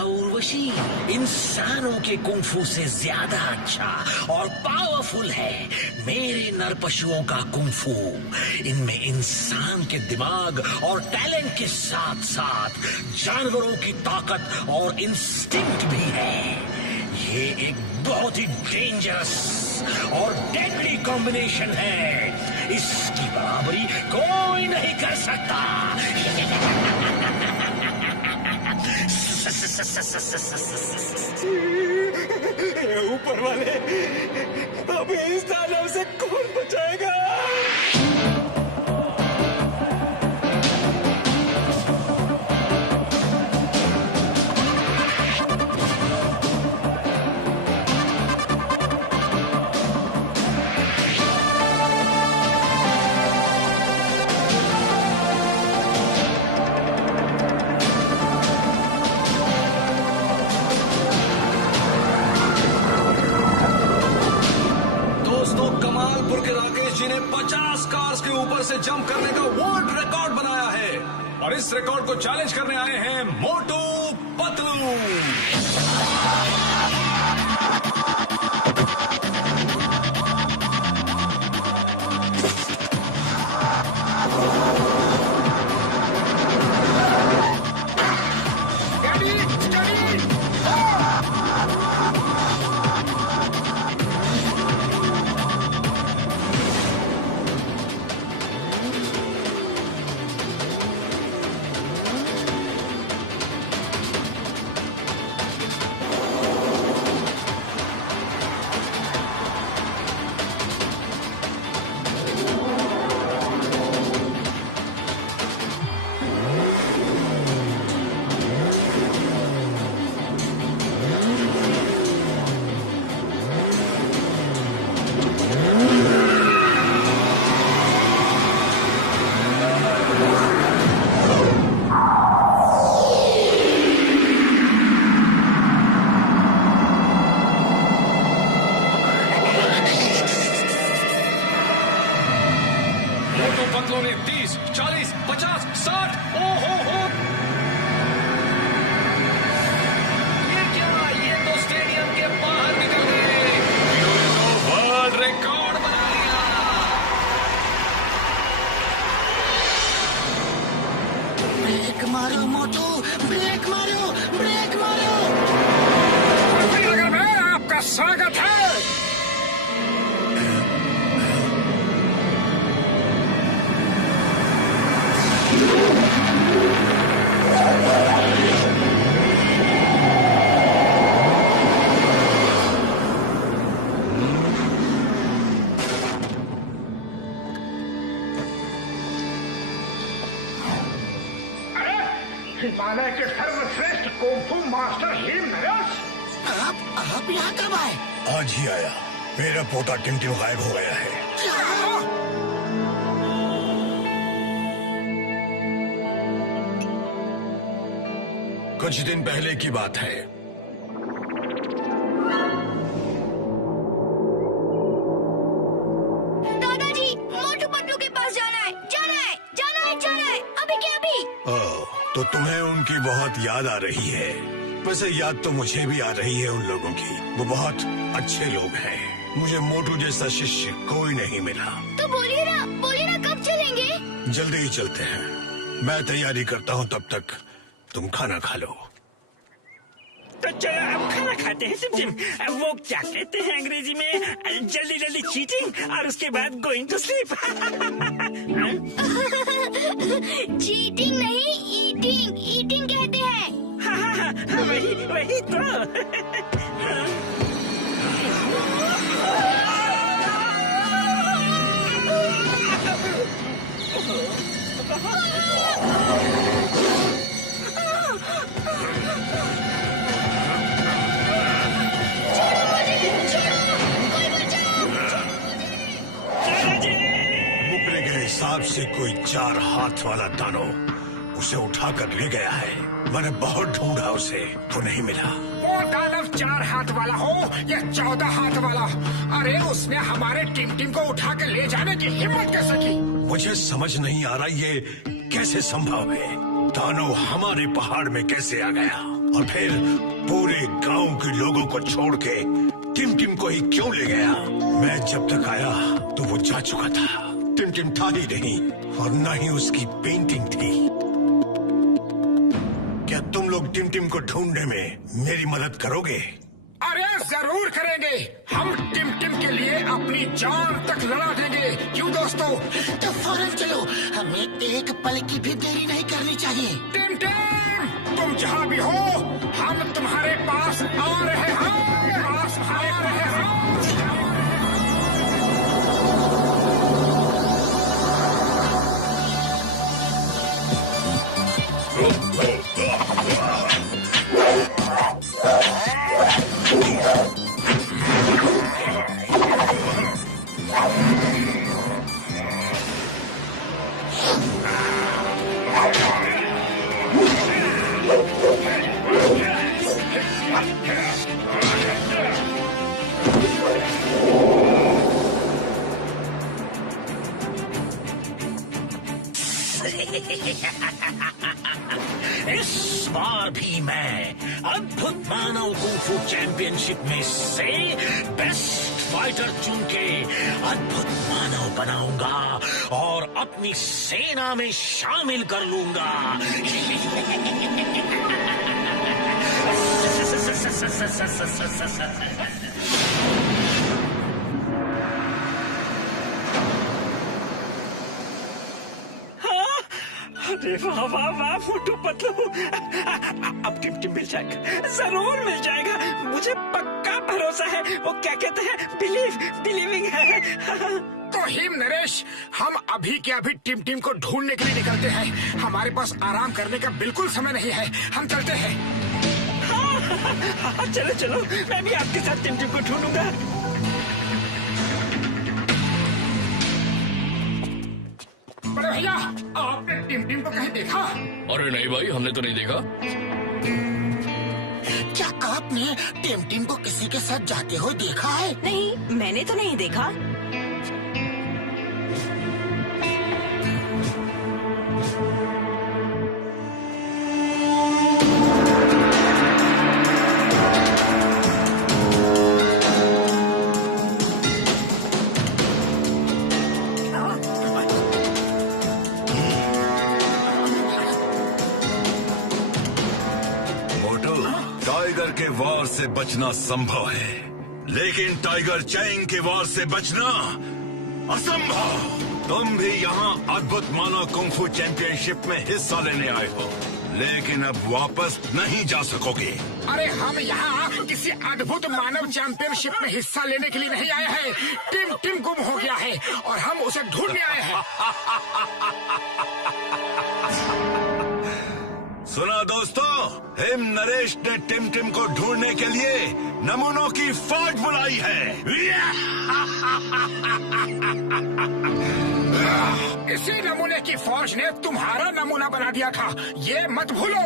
उर्वशी इंसानों के कुंफू से ज्यादा अच्छा और पावरफुल है मेरे नर पशुओं का कुंफू। इनमें इंसान के दिमाग और टैलेंट के साथ साथ जानवरों की ताकत और इंस्टिंक्ट भी है। ये एक बहुत ही डेंजरस और डेडली कॉम्बिनेशन है। इसकी बराबरी कोई नहीं कर सकता। ऊपर वाले, अब इस दानव से कौन बचाएगा? जिन्हें 50 कार्स के ऊपर से जंप करने का वर्ल्ड रिकॉर्ड बनाया है और इस रिकॉर्ड को चैलेंज करने आए हैं मोटू पतलू। पतलों ने 30, 40, 50, 60 हो। ये क्या? ये तो स्टेडियम के बाहर निकल गए। इन्होंने तो वर्ल्ड रिकॉर्ड बना लिया। ब्रेक मारो मोटू, ब्रेक मारो, ब्रेक मारो। आपका स्वागत है। हिमालय के सर्वश्रेष्ठ कुंफू मास्टर हिमनरेश, आप यहाँ कब आए? आज ही आया। मेरा पोता टिमटिम गायब हो गया है। कुछ दिन पहले की बात है। दादाजी, मोटू पतलू के पास जाना है, अभी के अभी। ओह, तो तुम्हें उनकी बहुत याद आ रही है। वैसे याद तो मुझे भी आ रही है उन लोगों की। वो बहुत अच्छे लोग हैं। मुझे मोटू जैसा शिष्य कोई नहीं मिला। तो बोलिए ना कब चलेंगे? जल्दी ही चलते हैं। मैं तैयारी करता हूँ, तब तक तुम खाना खा लो। तो चलो अब खाना खाते हैं। सिम वो क्या कहते हैं अंग्रेजी में? जल्दी चीटिंग और उसके बाद गोइंग टू स्लीप। चीटिंग नहीं, ईटिंग कहते हैं। हाँ, वही तो। मुकरे के हिसाब से कोई 4 हाथ वाला दानव उसे उठाकर ले गया है। मैंने बहुत ढूंढा उसे, तो नहीं मिला। वो दानव 4 हाथ वाला हो या 14 हाथ वाला, अरे उसने हमारे टिमटिम को उठा के ले जाने की हिम्मत कैसे की? मुझे समझ नहीं आ रहा ये कैसे संभव है। दानव हमारे पहाड़ में कैसे आ गया और फिर पूरे गांव के लोगों को छोड़ के टिम को ही क्यों ले गया? मैं जब तक आया तो वो जा चुका था। टिम था ही नहीं और न ही उसकी पेंटिंग थी। क्या तुम लोग टिम को ढूंढने में मेरी मदद करोगे? अरे जरूर करेंगे। हम टिम के लिए अपनी जान तक लड़ा देंगे। क्यों दोस्तों? तो फौरन चलो, हमें एक पल की भी देरी नहीं करनी चाहिए। टिम तुम जहाँ भी हो, हम तुम्हारे पास आ रहे हैं। इस बार भी मैं अद्भुत मानव कुंफू चैंपियनशिप में से बेस्ट फाइटर चुन के अद्भुत मानव बनाऊंगा और अपनी सेना में शामिल कर लूंगा। अरे वाह वाह वाह मोटू पतलू, अब टिम मिल जाएगा, जरूर मिल जाएगा। मुझे पक्का भरोसा है। वो क्या कहते हैं, बिलीविंग है। तो हिम नरेश, हम अभी के अभी टिम को ढूंढने के लिए निकलते हैं। हमारे पास आराम करने का बिल्कुल समय नहीं है। हम चलते हैं। हाँ, चलो मैं भी आपके साथ टिम को ढूंढूंगा। बड़े भैया, आपने टिम को कहीं देखा? अरे नहीं भाई, हमने तो नहीं देखा। क्या आपने टिम को किसी के साथ जाते हुए देखा है? नहीं, मैंने तो नहीं देखा। टाइगर के वार से बचना संभव है, लेकिन टाइगर चैंग के वार से बचना असंभव। तुम भी यहाँ अद्भुत मानव कुंफू चैंपियनशिप में हिस्सा लेने आए हो, लेकिन अब वापस नहीं जा सकोगे। अरे हम यहाँ किसी अद्भुत मानव चैंपियनशिप में हिस्सा लेने के लिए नहीं आए हैं। टिम गुम हो गया है और हम उसे ढूंढने आए हैं। सुना दोस्तों, हिम नरेश ने टिम को ढूंढने के लिए नमूनों की फौज बुलाई है। इसी नमूने की फौज ने तुम्हारा नमूना बना दिया था, ये मत भूलो।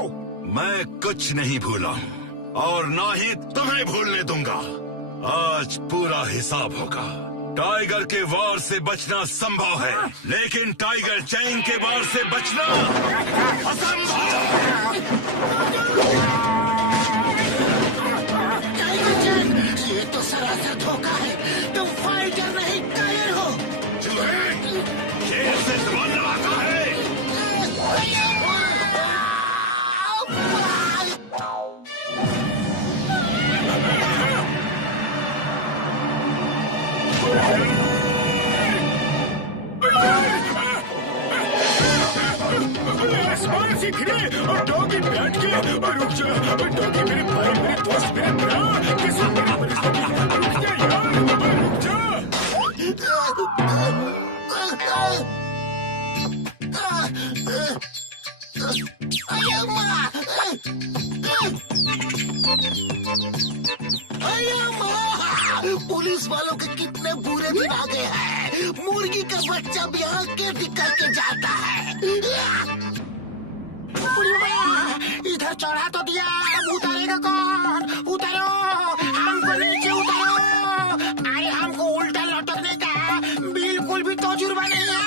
मैं कुछ नहीं भूला और ना ही तुम्हें भूलने दूंगा। आज पूरा हिसाब होगा। टाइगर के वार से बचना संभव है, लेकिन टाइगर चैंग के वार से बचना असंभव। टाइगर चैंग, ये तो सरासर धोखा है। तुम फाइटर नहीं, कायर हो। शेर से जुबान लड़ाता है। आसमान से गिरे और डॉगी बैठ के और रुक जा। डॉगी मेरे भाई, मेरे दोस्त, मेरे प्राण, कैसे मेरी परिस्थिति, रुक जा यार, रुक जा। पुलिस वालों के कितने बुरे दिन आ गए हैं। मुर्गी का बच्चा भी आके निकल के जाता है। इधर चढ़ा तो दिया, उतारेगा कौन? उतारो, हमको नीचे उतारो। अरे हमको उल्टा लटकने का बिल्कुल भी तजुर्बा नहीं है।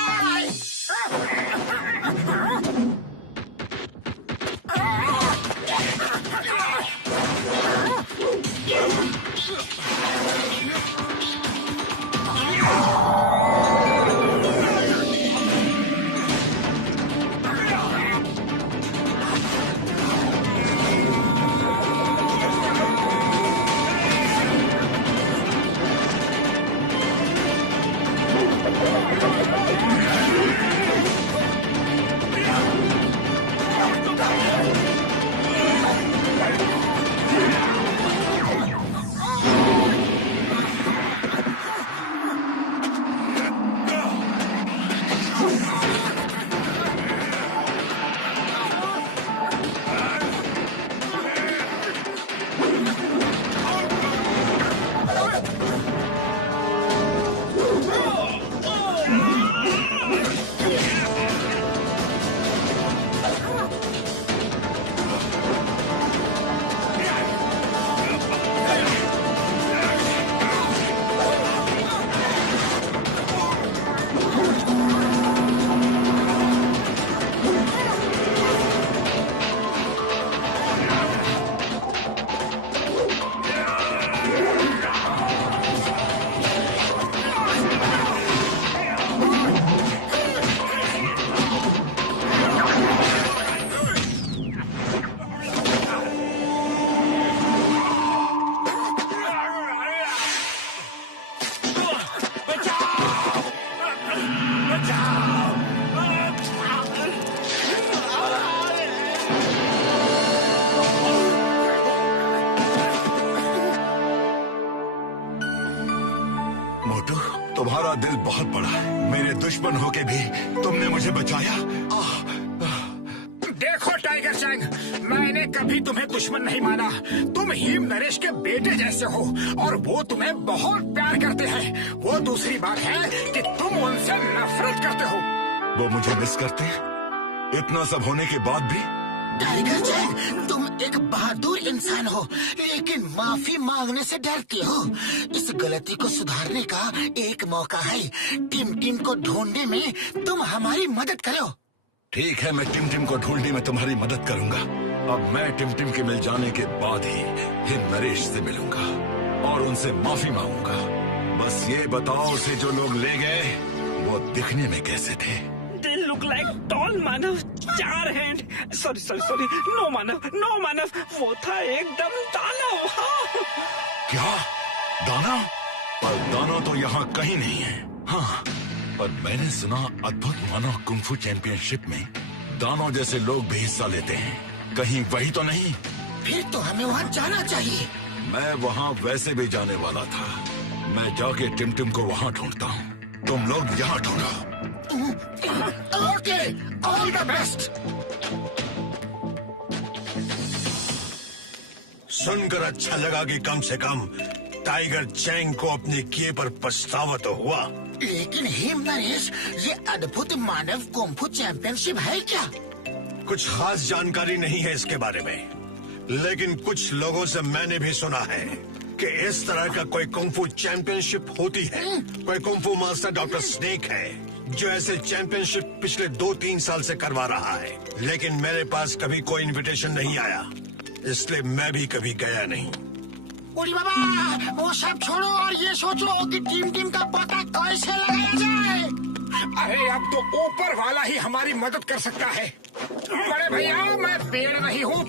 तुम्हारा दिल बहुत बड़ा है। मेरे दुश्मन होके भी तुमने मुझे बचाया। देखो टाइगर चैंग, मैंने कभी तुम्हें दुश्मन नहीं माना। तुम हिम नरेश के बेटे जैसे हो और वो तुम्हें बहुत प्यार करते हैं। वो दूसरी बात है कि तुम उनसे नफरत करते हो। वो मुझे मिस करते हैं इतना सब होने के बाद भी? टाइगर चैंग, तुम एक बहादुर इंसान हो, लेकिन माफी मांगने से डरते हो। इस गलती को सुधारने का एक मौका है। टिम टिम को ढूंढने में तुम हमारी मदद करो। ठीक है, मैं टिम टिम को ढूंढने में तुम्हारी मदद करूंगा। अब मैं टिम टिम के मिल जाने के बाद ही हिम नरेश से मिलूंगा और उनसे माफी मांगूंगा। बस ये बताओ, उसे जो लोग ले गए वो दिखने में कैसे थे? They look like tall Manav, 4 hand. Sorry, no Manav, वो था एकदम दानव। हाँ। क्या दानव? पर दानव तो यहाँ कहीं नहीं है। हाँ, पर मैंने सुना अद्भुत मानव कुंफू चैंपियनशिप में दानव जैसे लोग भी हिस्सा लेते हैं। कहीं वही तो नहीं? फिर तो हमें वहाँ जाना चाहिए। मैं वहाँ वैसे भी जाने वाला था। मैं जाके टिम टिम को वहाँ ढूंढता हूँ, तुम लोग यहाँ ढूंढो। Okay, all the best. सुनकर अच्छा लगा कि कम से कम टाइगर चैंग को अपने किए पर पछतावा तो हुआ। लेकिन हिम नरेश, ये अद्भुत मानव कुंफू चैंपियनशिप है क्या? कुछ खास जानकारी नहीं है इसके बारे में, लेकिन कुछ लोगों से मैंने भी सुना है कि इस तरह का कोई कुंफू चैंपियनशिप होती है। कोई कुंफू मास्टर डॉक्टर स्नेक है जो ऐसे चैंपियनशिप पिछले 2-3 साल से करवा रहा है, लेकिन मेरे पास कभी कोई इनविटेशन नहीं आया, इसलिए मैं भी कभी गया नहीं। उड़ी बाबा, वो सब छोड़ो और ये सोचो कि टीम टीम का पता कैसे लगाया जाए। अरे अब तो ऊपर वाला ही हमारी मदद कर सकता है। बड़े भैया, मैं पेड़ नहीं हूँ।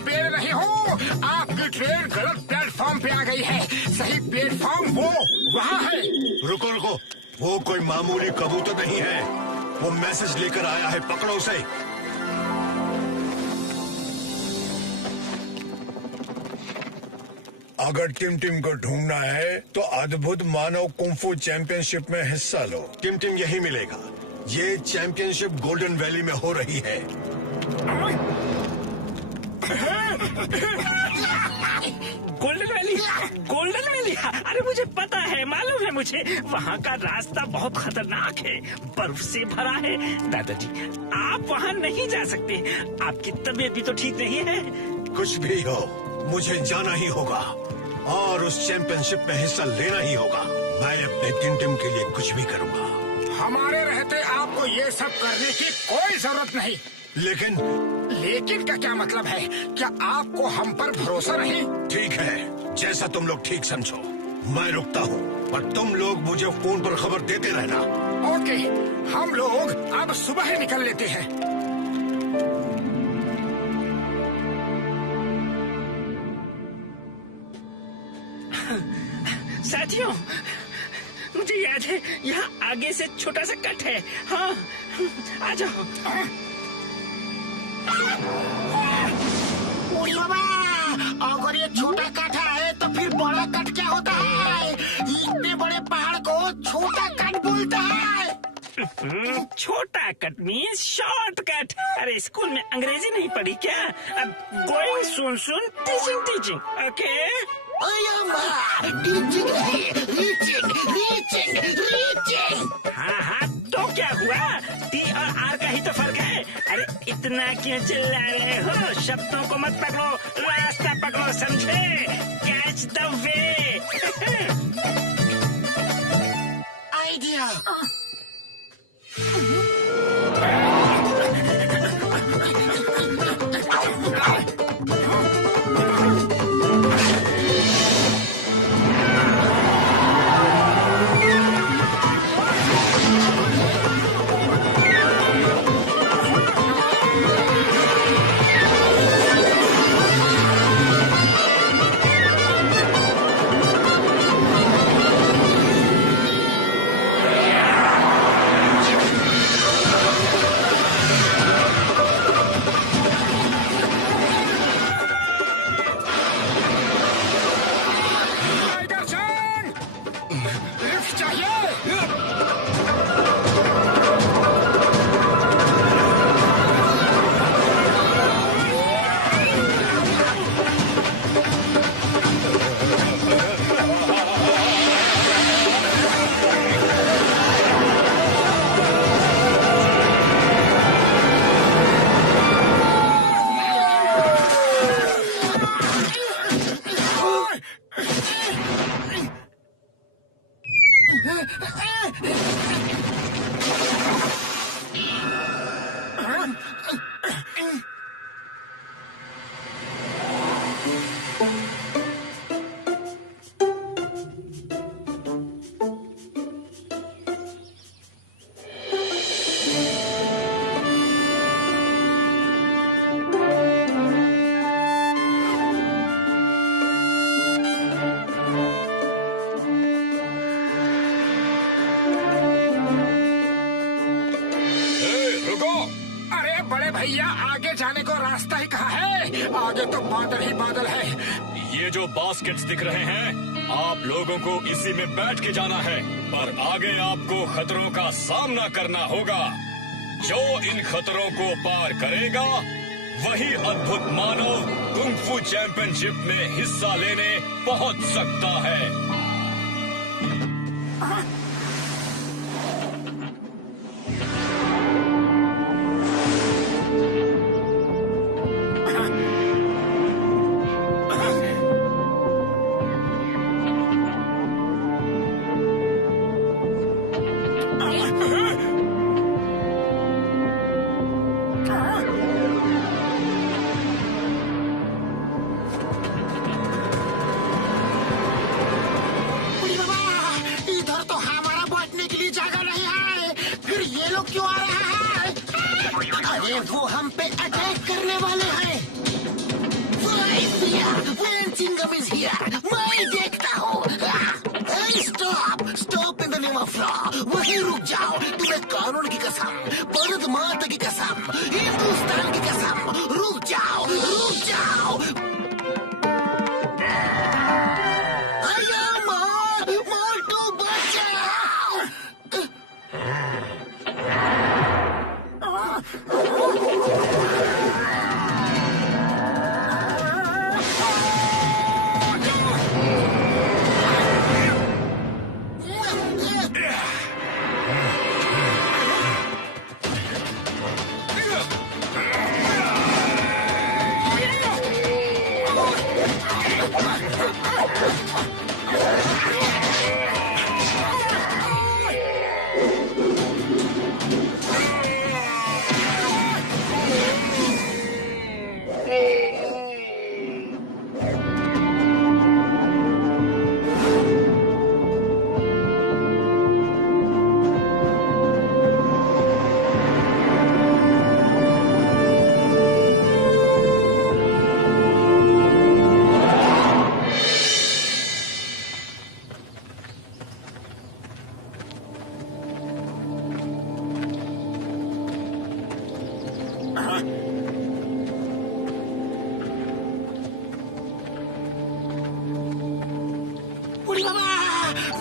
आपकी ट्रेन गलत प्लेटफॉर्म पे आ गई है। सही प्लेटफॉर्म वो वहाँ है। रुको, वो कोई मामूली कबूतर नहीं है। वो मैसेज लेकर आया है, पकड़ो उसे। अगर टिम टिम को ढूंढना है तो अद्भुत मानव कुंफू चैंपियनशिप में हिस्सा लो। टिम टिम यही मिलेगा। ये चैंपियनशिप गोल्डन वैली में हो रही है। Golden valley. अरे मुझे पता है, मालूम है मुझे। वहाँ का रास्ता बहुत खतरनाक है, बर्फ से भरा है। दादाजी, आप वहाँ नहीं जा सकते। आपकी तबीयत भी तो ठीक नहीं है। कुछ भी हो, मुझे जाना ही होगा और उस चैंपियनशिप में हिस्सा लेना ही होगा। मैं अपने टिम टिम के लिए कुछ भी करूँगा। हमारे रहते आपको ये सब करने की कोई जरूरत नहीं। लेकिन का क्या मतलब है? क्या आपको हम पर भरोसा नहीं? ठीक है, जैसा तुम लोग ठीक समझो। मैं रुकता हूँ, पर तुम लोग मुझे फोन पर खबर देते रहना। ओके, हम लोग अब सुबह ही निकल लेते हैं। साथियों, मुझे याद है यहाँ आगे से छोटा सा कट है। हाँ, आ जाओ। बाबा, अगर ये छोटा कट है तो फिर बड़ा कट क्या होता है? इतने बड़े पहाड़ को छोटा कट बोलता है। छोटा कट मीन्स शॉर्टकट। अरे स्कूल में अंग्रेजी नहीं पढ़ी क्या? अब गोइंग सुन टीचिंग। ओके, हाँ, तो क्या हुआ? टी और आर का ही तो फर्क है। अरे इतना क्यों चिल्ला रहे हो? शब्दों को मत पकड़ो, रास्ता पकड़ो, समझे? Catch the way. आइडिया। अरे बड़े भैया, आगे जाने को रास्ता ही कहाँ है? आगे तो बादल ही बादल है। ये जो बास्केट्स दिख रहे हैं, आप लोगों को इसी में बैठ के जाना है, पर आगे आपको खतरों का सामना करना होगा। जो इन खतरों को पार करेगा वही अद्भुत मानव कुंग-फू चैंपियनशिप में हिस्सा लेने पहुंच सकता है। क्यों आ रहा है? अरे वो हम पे अटैक करने वाले हैं। मैं देखता हूँ। Stop in the name of law. वहीं रुक जाओ। तुम्हें कानून की कसम, भारत माता की कसम, हिंदुस्तान की कसम, रुक जाओ, रुक जाओ। मोटू बचाओ।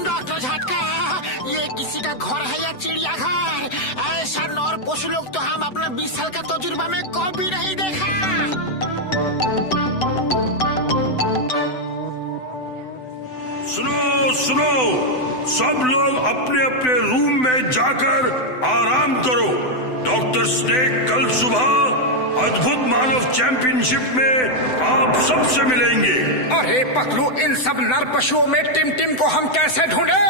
डॉक्टर झटका, ये किसी का घर है या चिड़ियाघर? ऐसा नौर पशु लोग तो हम अपने 20 साल का तजुर्बा में कभी नहीं देखा। सुनो सुनो, सब लोग अपने अपने रूम में जाकर आराम करो। डॉक्टर स्नेक कल सुबह अद्भुत मानव चैंपियनशिप में आप सबसे मिलेंगे। अरे पकड़ू, इन सब नर पशुओं में टिम टिम को हम कैसे ढूंढे?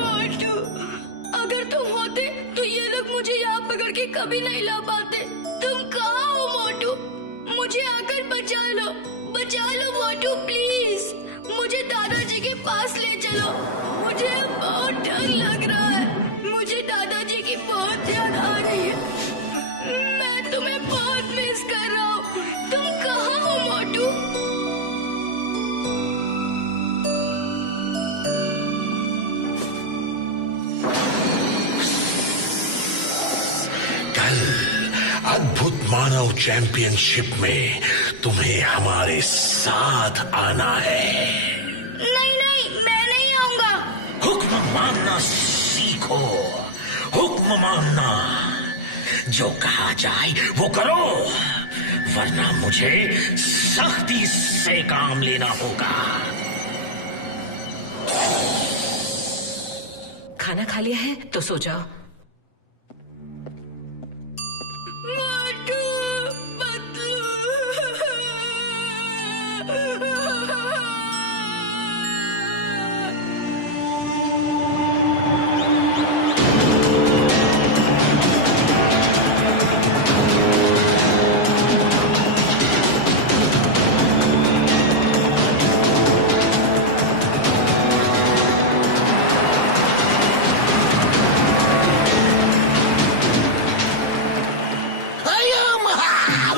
मोटू, अगर तुम होते तो ये लोग मुझे यहाँ पकड़ के कभी नहीं ला पाते। तुम कहाँ हो मोटू? मुझे आकर बचा लो मोटू, प्लीज। मुझे दादाजी के पास ले चलो। मुझे बहुत डर लग रहा है। मुझे दादाजी की बहुत याद आ रही है। मैं तुम्हें बहुत मिस कर रहा हूँ। तुम कहाँ हो मोटू? कल अद्भुत मानव चैंपियनशिप में तुम्हें हमारे साथ आना है। नहीं नहीं, मैं नहीं आऊंगा। हुक्म मानना सीखो, हुक्म मानना। जो कहा जाए वो करो, वरना मुझे सख्ती से काम लेना होगा। खाना खा लिया है तो सो जाओ। मोटू।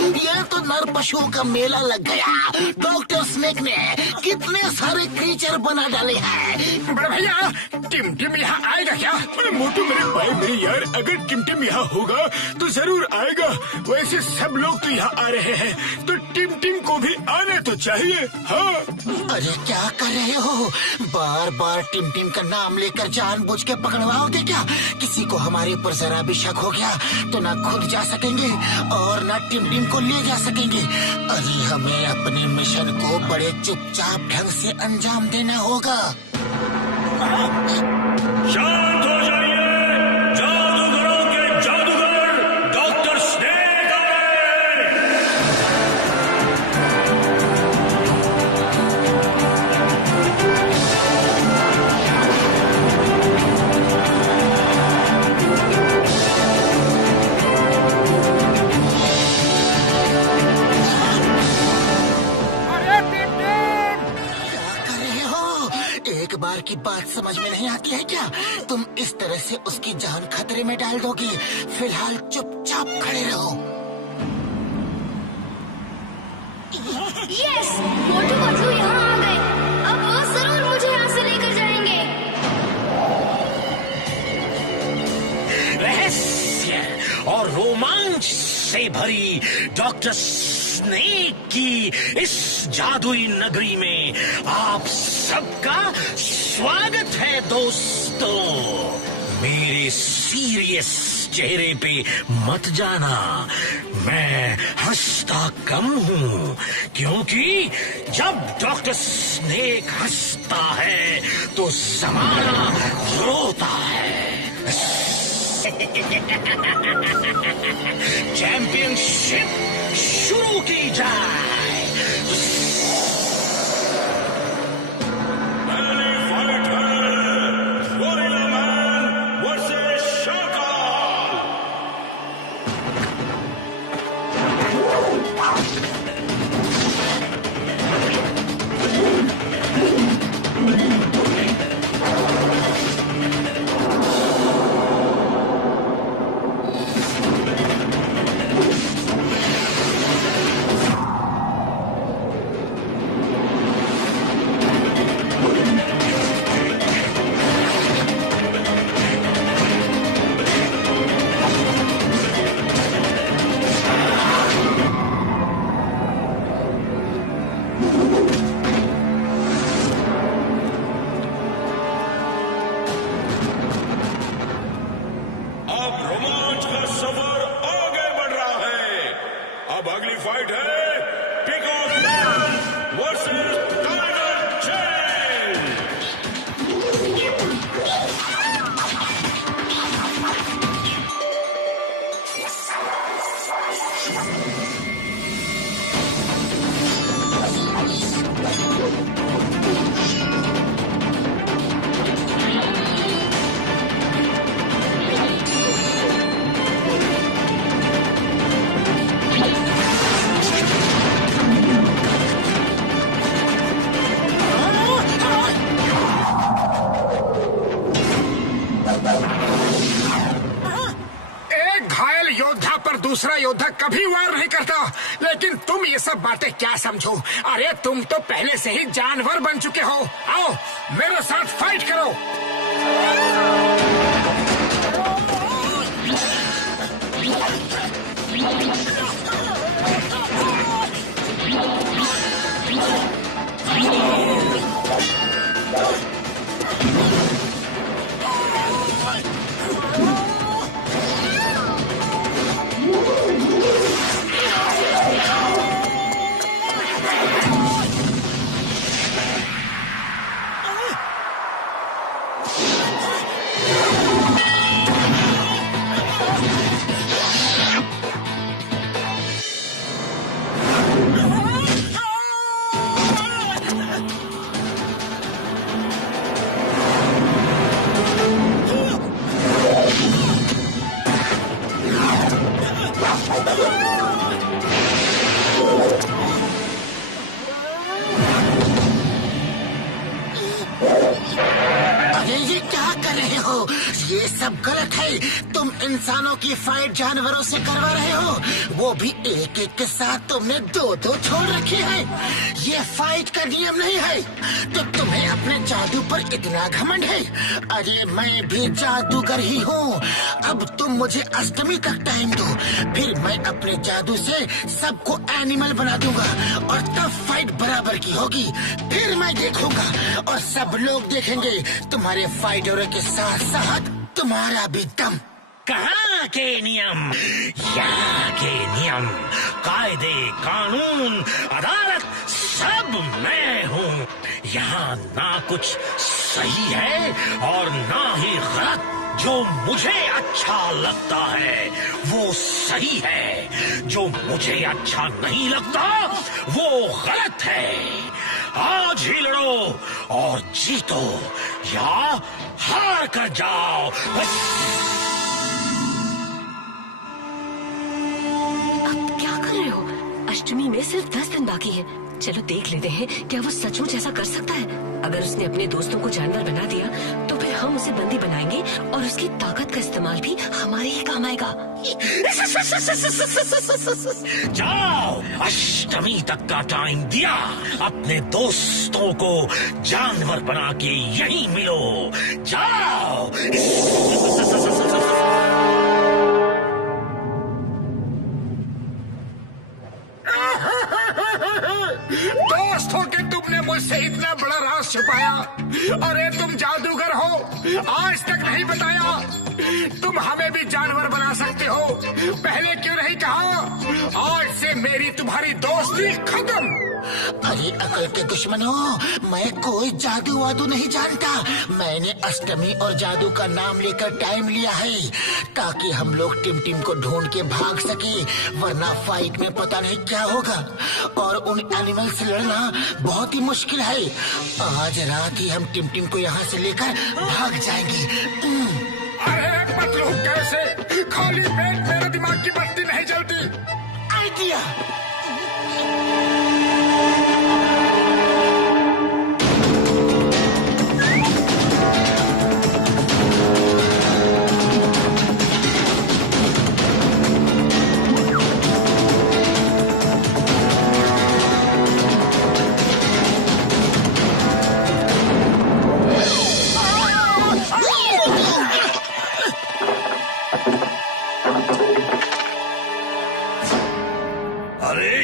ये तो नर पशुओं का मेला लग गया। डॉक्टर स्नेक ने कितने सारे क्रीचर बना डाले हैं। बड़े भैया टिमटिम यहाँ आएगा क्या? मोटू मेरे भाई मेरे यार, अगर टिमटिम यहाँ होगा तो जरूर आएगा। वैसे सब लोग तो यहाँ आ रहे हैं, तो टिमटिम को भी आना तो चाहिए। हाँ अरे क्या कर रहे हो? बार बार टिमटिम का नाम लेकर जानबूझ के पकड़वाओगे क्या? किसी को हमारे ऊपर जरा भी शक हो गया तो ना खुद जा सकेंगे और ना टिमटिम को ले जा सकेंगे। अरे हमें अपने मिशन को बड़े चुपचाप ढंग से अंजाम देना होगा। शांत हो जाइए, जादूगरों के जादूगर डॉक्टर स्नेक आए। अरे टिमटिम! क्या कर रहे हो? एक बार की बात समझ में नहीं आती है क्या? तुम इस तरह से उसकी जान खतरे में डाल दोगे। फिलहाल चुपचाप खड़े रहो। यस, मोटू पतलू यहाँ आ गए। अब वो जरूर मुझे यहाँ से लेकर जाएंगे। रहस्य और रोमांच से भरी डॉक्टर स्नेक की इस जादुई नगरी में आप सबका स्वागत है दोस्तों। मेरे सीरियस चेहरे पे मत जाना, मैं हंसता कम हूँ, क्योंकि जब डॉक्टर स्नेक हंसता है तो जमाना रोता है। चैंपियनशिप शुरू की जाए। पहली फाइट है गोरिल्ला मैन वर्सेस शाकाल। अब रोमांच का सफर आगे बढ़ रहा है। अब अगली फाइट है पीकॉक मैन वर्सेस टाइगर चैन। एक घायल योद्धा पर दूसरा योद्धा कभी वार नहीं करता, लेकिन तुम ये सब बातें क्या समझो? अरे तुम तो पहले से ही जानवर बन चुके हो। आओ मेरे साथ फाइट करो। ये सब गलत है। तुम इंसानों की फाइट जानवरों से करवा रहे हो, वो भी एक एक के साथ तुमने दो दो छोड़ रखी है। ये फाइट का नियम नहीं है। तो तुम्हें अपने जादू पर इतना घमंड है? अरे मैं भी जादूगर ही हूँ। अब तुम मुझे अष्टमी तक टाइम दो, फिर मैं अपने जादू से सबको एनिमल बना दूंगा और तब फाइट बराबर की होगी। फिर मैं देखूंगा और सब लोग देखेंगे तुम्हारे फाइटरों के साथ साथ तुम्हारा भी दम। कहाँ के नियम, यहाँ के नियम, कायदे, कानून, अदालत सब मैं हूँ। यहाँ ना कुछ सही है और ना ही गलत। जो मुझे अच्छा लगता है वो सही है, जो मुझे अच्छा नहीं लगता वो गलत है। आज ही लड़ो और जीतो या हार कर जाओ। बस अब क्या कर रहे हो? अष्टमी में सिर्फ 10 दिन बाकी है। चलो देख लेते हैं क्या वो सचमुच ऐसा कर सकता है। अगर उसने अपने दोस्तों को जानवर बना दिया तो फिर हम उसे बंदी बनाएंगे और उसकी ताकत का इस्तेमाल भी हमारे ही काम आएगा। जाओ, अष्टमी तक का टाइम दिया। अपने दोस्तों को जानवर बना के यहीं मिलो। जाओ। दोस्तों के तुमने मुझसे इतना बड़ा राज छुपाया। अरे तुम जादूगर हो, आज तक नहीं बताया। तुम हमें भी जानवर बना सकते हो, पहले क्यों नहीं कहा? आज से मेरी तुम्हारी दोस्ती खत्म। अरे अकल के दुश्मनों, मैं कोई जादू वादू नहीं जानता। मैंने अष्टमी और जादू का नाम लेकर टाइम लिया है ताकि हम लोग टिम को ढूंढ के भाग सके, वरना फाइट में पता नहीं क्या होगा और उन एनिमल से लड़ना बहुत ही मुश्किल है। आज रात ही हम टिम को यहाँ से लेकर भाग जाएंगे। अरे पतलू, कैसे? खाली पेट मेरे दिमाग की बत्ती नहीं जलती। आइडिया।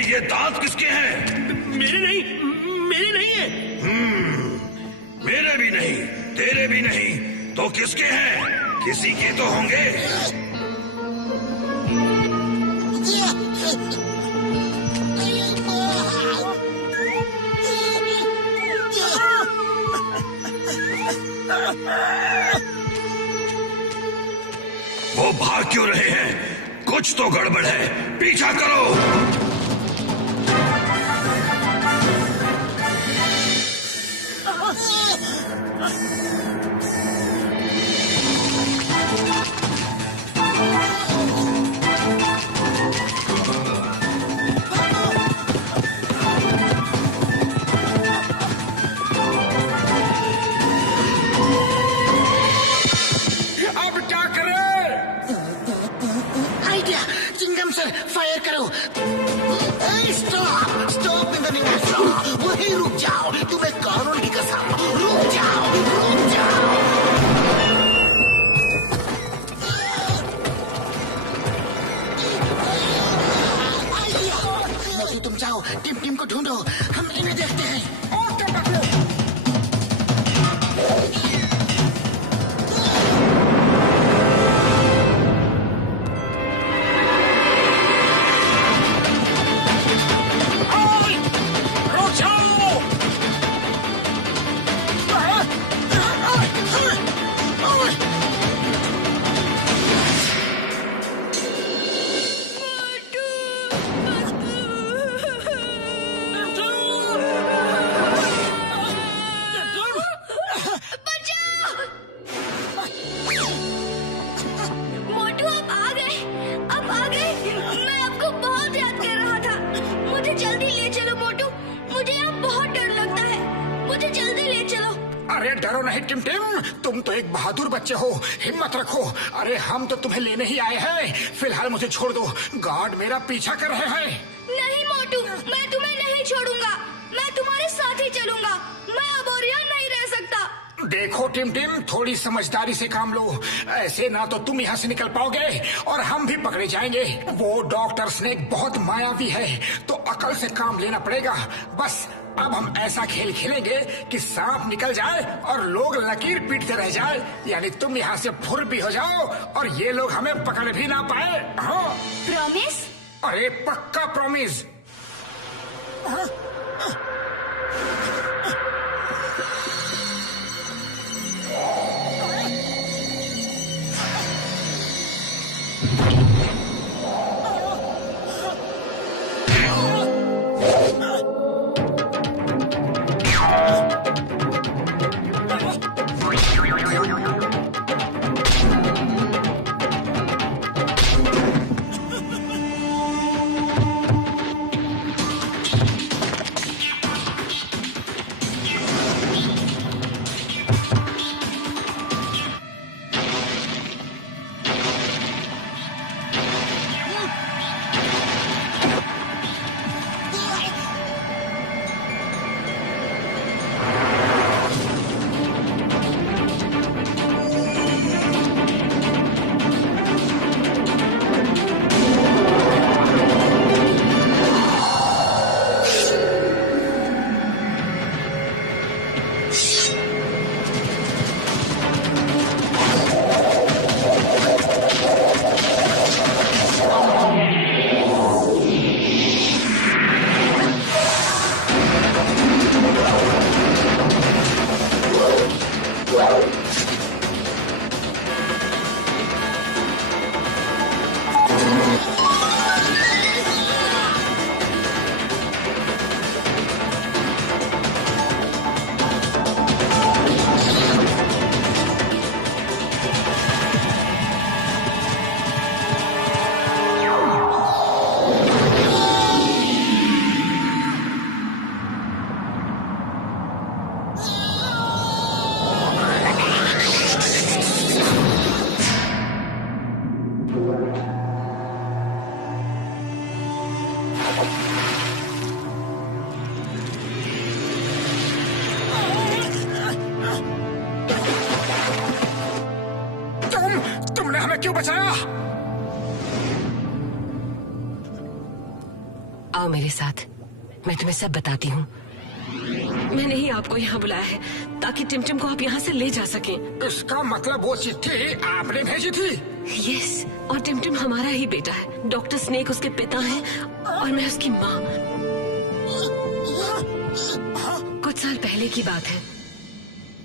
ये दांत किसके हैं? मेरे नहीं है। मेरे भी नहीं, तेरे भी नहीं, तो किसके हैं? किसी के तो होंगे। वो भाग क्यों रहे हैं? कुछ तो गड़बड़ है, पीछा करो। फायर करो। Stop stop in the name of law. वहीं रुक जाओ, तुम्हें कानून की कसम। रुक जाओ, रुक जाओ। नहीं टिम, तुम तो एक बहादुर बच्चे हो, हिम्मत रखो। अरे हम तो तुम्हें लेने ही आए हैं। फिलहाल मुझे छोड़ दो, गार्ड मेरा पीछा कर रहे हैं। नहीं मोटू, मैं तुम्हें नहीं छोड़ूंगा, मैं तुम्हारे साथ ही चलूंगा। मैं अब और यहाँ नहीं रह सकता। देखो टिम, थोड़ी समझदारी से काम लो, ऐसे ना तो तुम यहाँ से निकल पाओगे और हम भी पकड़े जाएंगे। वो डॉक्टर स्नेक बहुत मायावी है, तो अकल से काम लेना पड़ेगा। बस अब हम ऐसा खेल खेलेंगे कि सांप निकल जाए और लोग लकीर पीटते रह जाए, यानी तुम यहाँ से फुर भी हो जाओ और ये लोग हमें पकड़ भी ना पाए। हाँ प्रॉमिस? अरे पक्का प्रॉमिस। तुमने हमें क्यों बचाया? आओ मेरे साथ, मैं तुम्हें सब बताती हूँ। मैंने ही आपको यहाँ बुलाया है ताकि टिमटिम को आप यहाँ से ले जा सकें। इसका मतलब वो चिट्ठी आपने भेजी थी? यस, और टिमटिम हमारा ही बेटा है। डॉक्टर स्नेक उसके पिता हैं और मैं उसकी माँ। कुछ साल पहले की बात है।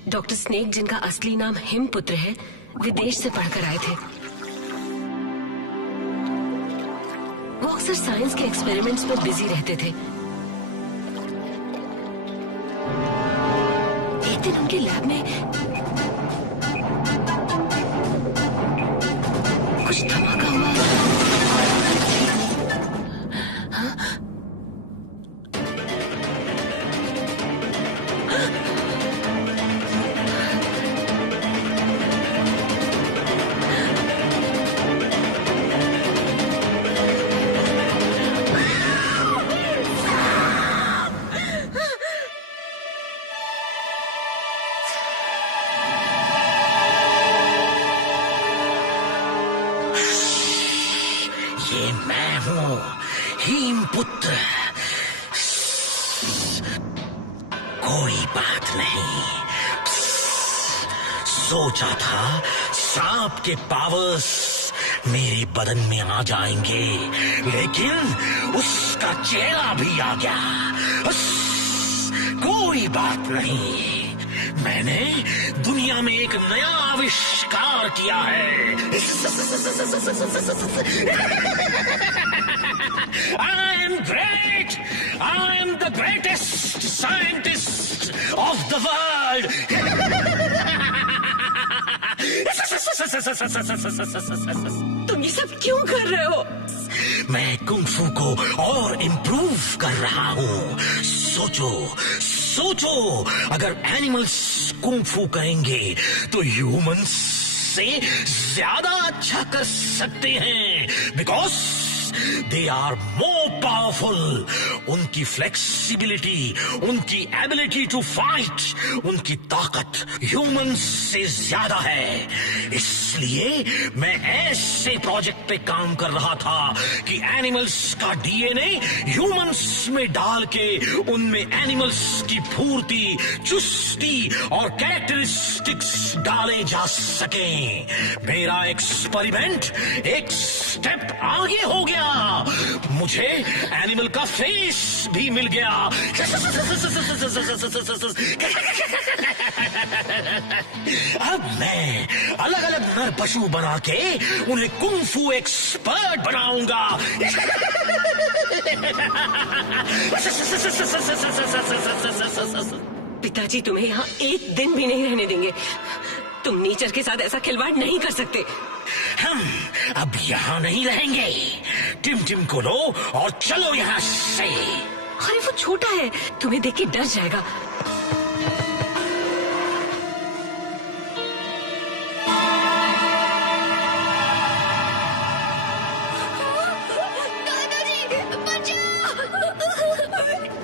डॉक्टर स्नेक, जिनका असली नाम हिमपुत्र है, विदेश से पढ़कर आए थे। वो अक्सर साइंस के एक्सपेरिमेंट्स में बिजी रहते थे। एक दिन उनके लैब में कुछ धमाका हुआ। ये मैं हूँ, हिमपुत्र। कोई बात नहीं। सोचा था सांप के पावर्स मेरे बदन में आ जाएंगे, लेकिन उसका चेहरा भी आ गया। कोई बात नहीं, मैंने दुनिया में एक नया आविष्कार किया है। I am great. I am the greatest scientist of the world. तुम ये सब क्यों कर रहे हो? मैं कुंग फू को और इम्प्रूव कर रहा हूँ। सोचो सोचो, अगर एनिमल्स कुंफू करेंगे तो ह्यूमंस से ज्यादा अच्छा कर सकते हैं, because they are more powerful. उनकी फ्लेक्सिबिलिटी, उनकी एबिलिटी टू फाइट, उनकी ताकत ह्यूमंस से ज्यादा है। इसलिए मैं ऐसे प्रोजेक्ट पे काम कर रहा था कि एनिमल्स का डीएनए ह्यूमंस में डाल के उनमें एनिमल्स की फुर्ती, चुस्ती और कैरेक्टरिस्टिक्स डाले जा सकें। मेरा एक्सपेरिमेंट एक स्टेप आगे हो गया। मुझे एनिमल का फेस भी मिल गया। अब मैं अलग अलग नर पशु बना के उन्हें कुंफू एक्सपर्ट बनाऊंगा। पिताजी तुम्हें यहाँ एक दिन भी नहीं रहने देंगे। तुम नेचर के साथ ऐसा खिलवाड़ नहीं कर सकते। हम अब यहाँ नहीं रहेंगे। टिम टिम को लो और चलो यहाँ से। अरे वो छोटा है, तुम्हें देख के डर जाएगा।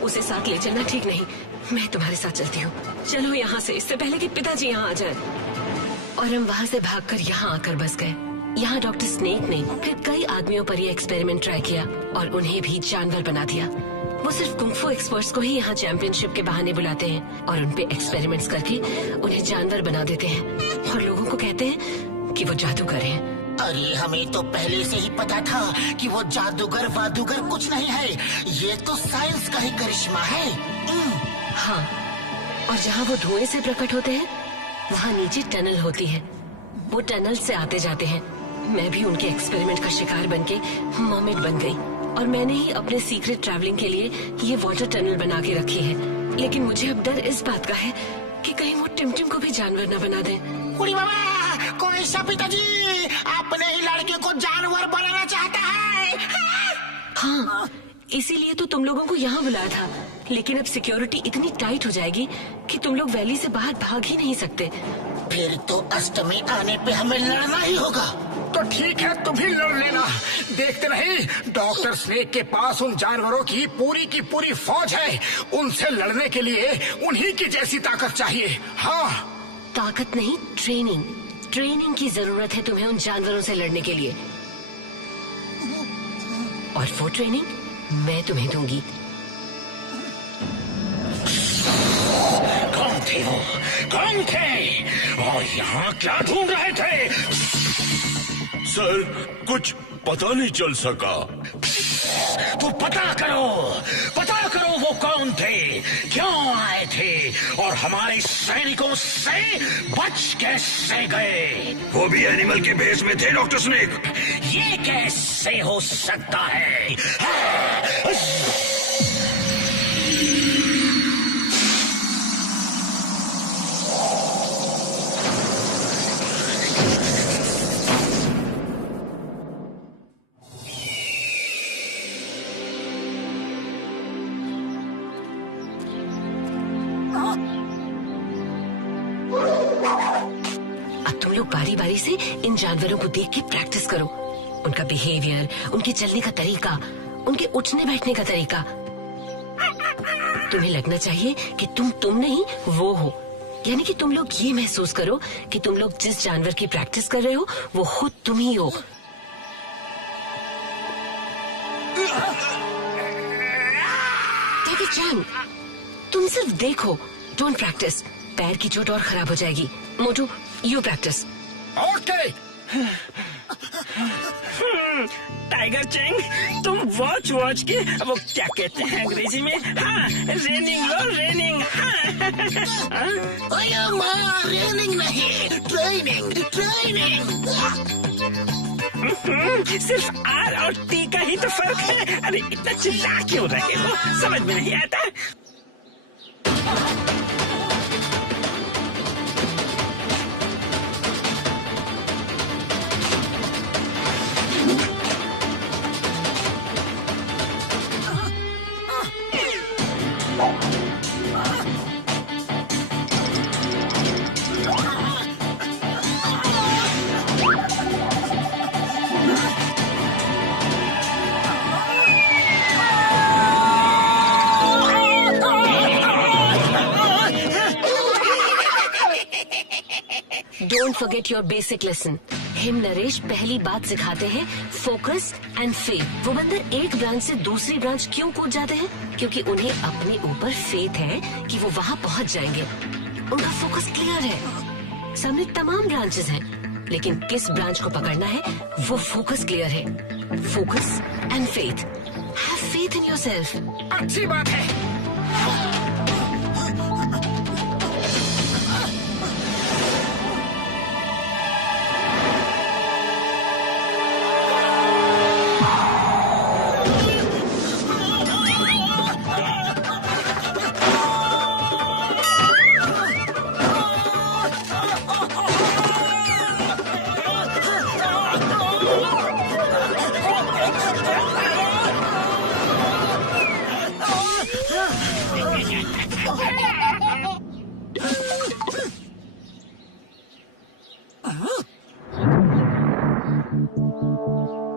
उसे साथ ले चलना ठीक नहीं। मैं तुम्हारे साथ चलती हूँ। चलो यहाँ से, इससे पहले कि पिताजी यहाँ आ जाए। और हम वहाँ से भागकर यहाँ आकर बस गए। यहाँ डॉक्टर स्नेक ने फिर कई आदमियों पर ये एक्सपेरिमेंट ट्राई किया और उन्हें भी जानवर बना दिया। वो सिर्फ कुंफू एक्सपर्ट्स को ही यहाँ चैंपियनशिप के बहाने बुलाते हैं और उनपे एक्सपेरिमेंट्स करके उन्हें जानवर बना देते हैं और लोगों को कहते हैं कि वो जादूगर हैं। अरे हमें तो पहले से ही पता था कि वो जादूगर वादूगर कुछ नहीं है। ये तो साइंस का ही करिश्मा है। हाँ, और जहाँ वो धुएं से प्रकट होते हैं वहाँ नीचे टनल होती है। वो टनल से आते जाते हैं। मैं भी उनके एक्सपेरिमेंट का शिकार बनके मर्मेड बन गई और मैंने ही अपने सीक्रेट ट्रैवलिंग के लिए ये वाटर टनल बना के रखी है। लेकिन मुझे अब डर इस बात का है कि कहीं वो टिमटिम को भी जानवर न बना दे। उड़ी बाबा, कोई सा पिताजी अपने ही लड़के को जानवर बनाना चाहता है। हाँ, इसीलिए तो तुम लोगों को यहाँ बुलाया था। लेकिन अब सिक्योरिटी इतनी टाइट हो जाएगी कि तुम लोग वैली से बाहर भाग ही नहीं सकते। फिर तो अष्टमी आने पे हमें लड़ना ही होगा। तो ठीक है, तुम ही लड़ लेना। देखते नहीं, डॉक्टर स्नेक के पास उन जानवरों की पूरी फौज है। उनसे लड़ने के लिए उन्हीं की जैसी ताकत चाहिए। हाँ, ताकत नहीं, ट्रेनिंग की जरूरत है तुम्हें उन जानवरों से लड़ने के लिए। और वो ट्रेनिंग मैं तुम्हें दूंगी। कौन थे वो? कौन थे? और यहाँ क्या ढूंढ रहे थे? सर, कुछ पता नहीं चल सका। तो पता करो वो कौन थे, क्यों आए थे और हमारे सैनिकों से बच कैसे गए? वो भी एनिमल के भेष में थे डॉक्टर स्नेक। ये कैसे हो सकता है? बारी बारी से इन जानवरों को देख के प्रैक्टिस करो। उनका बिहेवियर, उनके चलने का तरीका, उनके उठने बैठने का तरीका। तुम्हें लगना चाहिए कि तुम नहीं वो हो। यानी कि तुम लोग ये महसूस करो कि तुम लोग जिस जानवर की प्रैक्टिस कर रहे हो वो खुद तुम ही हो। टेक अ चांस, तुम सिर्फ देखो, डोंट प्रैक्टिस। पैर की चोट और खराब हो जाएगी। मोटू, you practise. Okay. Tiger Chang, तुम वॉच के वो क्या कहते हैं अंग्रेजी में? हाँ, रेनिंग लो, रेनिंग। अरे माँ, रेनिंग नहीं, ट्रेनिंग। सिर्फ आर और टी का ही तो फर्क है। अरे इतना चिल्ला क्यों रहे हो? समझ में नहीं आता। Don't forget your basic lesson. Him Naresh पहली बात सिखाते हैं फोकस एंड फेथ। वो बंदर एक ब्रांच से दूसरी ब्रांच क्यों कूद जाते हैं? क्योंकि उन्हें अपने ऊपर फेथ है कि वो वहाँ पहुँच जाएंगे। उनका फोकस क्लियर है। सामने तमाम ब्रांचेस हैं, लेकिन किस ब्रांच को पकड़ना है वो फोकस क्लियर है। Focus and faith. Have faith in yourself. अच्छी बात है।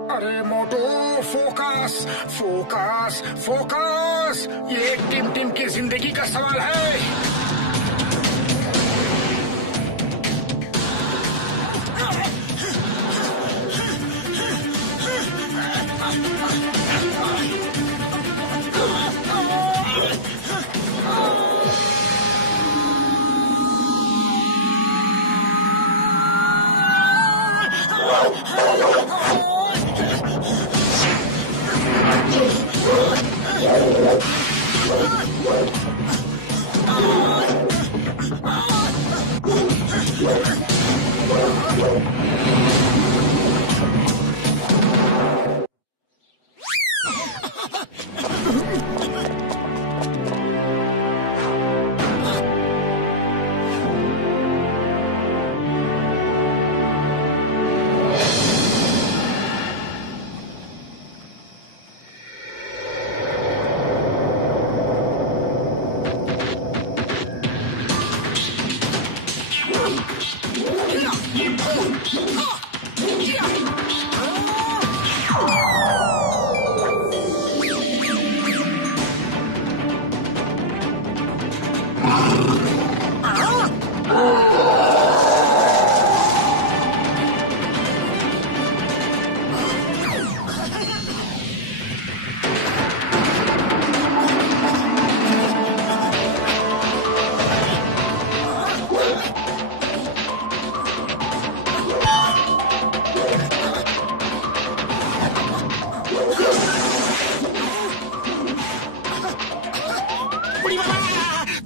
अरे मोटू, फोकस फोकस फोकस। ये टिम टिम की जिंदगी का सवाल है।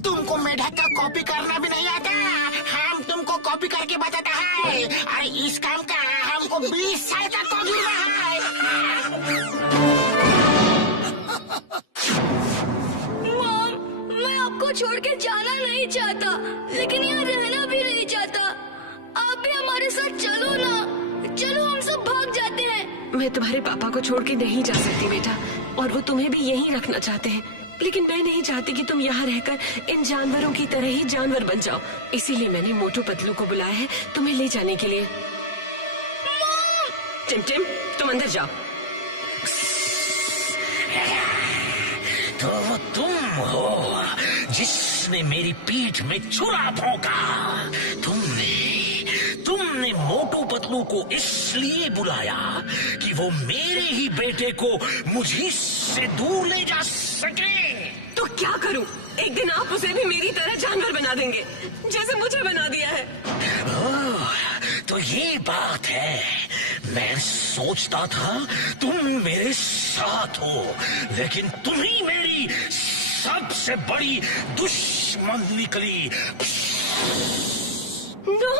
तुमको मेढक का कॉपी करना भी नहीं आता। हम तुमको कॉपी करके बताता है। अरे इस काम का हमको 20 साल का तजुर्बा है। मॉम, मैं आपको छोड़ के जाना नहीं चाहता, लेकिन यहाँ रहना भी नहीं चाहता। आप भी हमारे साथ चलो ना। चलो, हम सब भाग जाते हैं। मैं तुम्हारे पापा को छोड़ के नहीं जा सकती बेटा, और वो तुम्हें भी यहीं रखना चाहते हैं। लेकिन मैं नहीं चाहती कि तुम यहाँ रहकर इन जानवरों की तरह ही जानवर बन जाओ। इसीलिए मैंने मोटू पतलू को बुलाया है तुम्हें ले जाने के लिए। टिम टिम, तुम अंदर जाओ। तो वो तुम हो जिसने मेरी पीठ में छुरा भोंका। तुमने मोटू पतलू को इसलिए बुलाया कि वो मेरे ही बेटे को मुझे से दूर ले जा सके। तो क्या करूं? एक दिन आप उसे भी मेरी तरह जानवर बना देंगे, जैसे मुझे बना दिया है। ओह, तो ये बात है। मैं सोचता था तुम मेरे साथ हो, लेकिन तुम ही मेरी सबसे बड़ी दुश्मन निकली। No,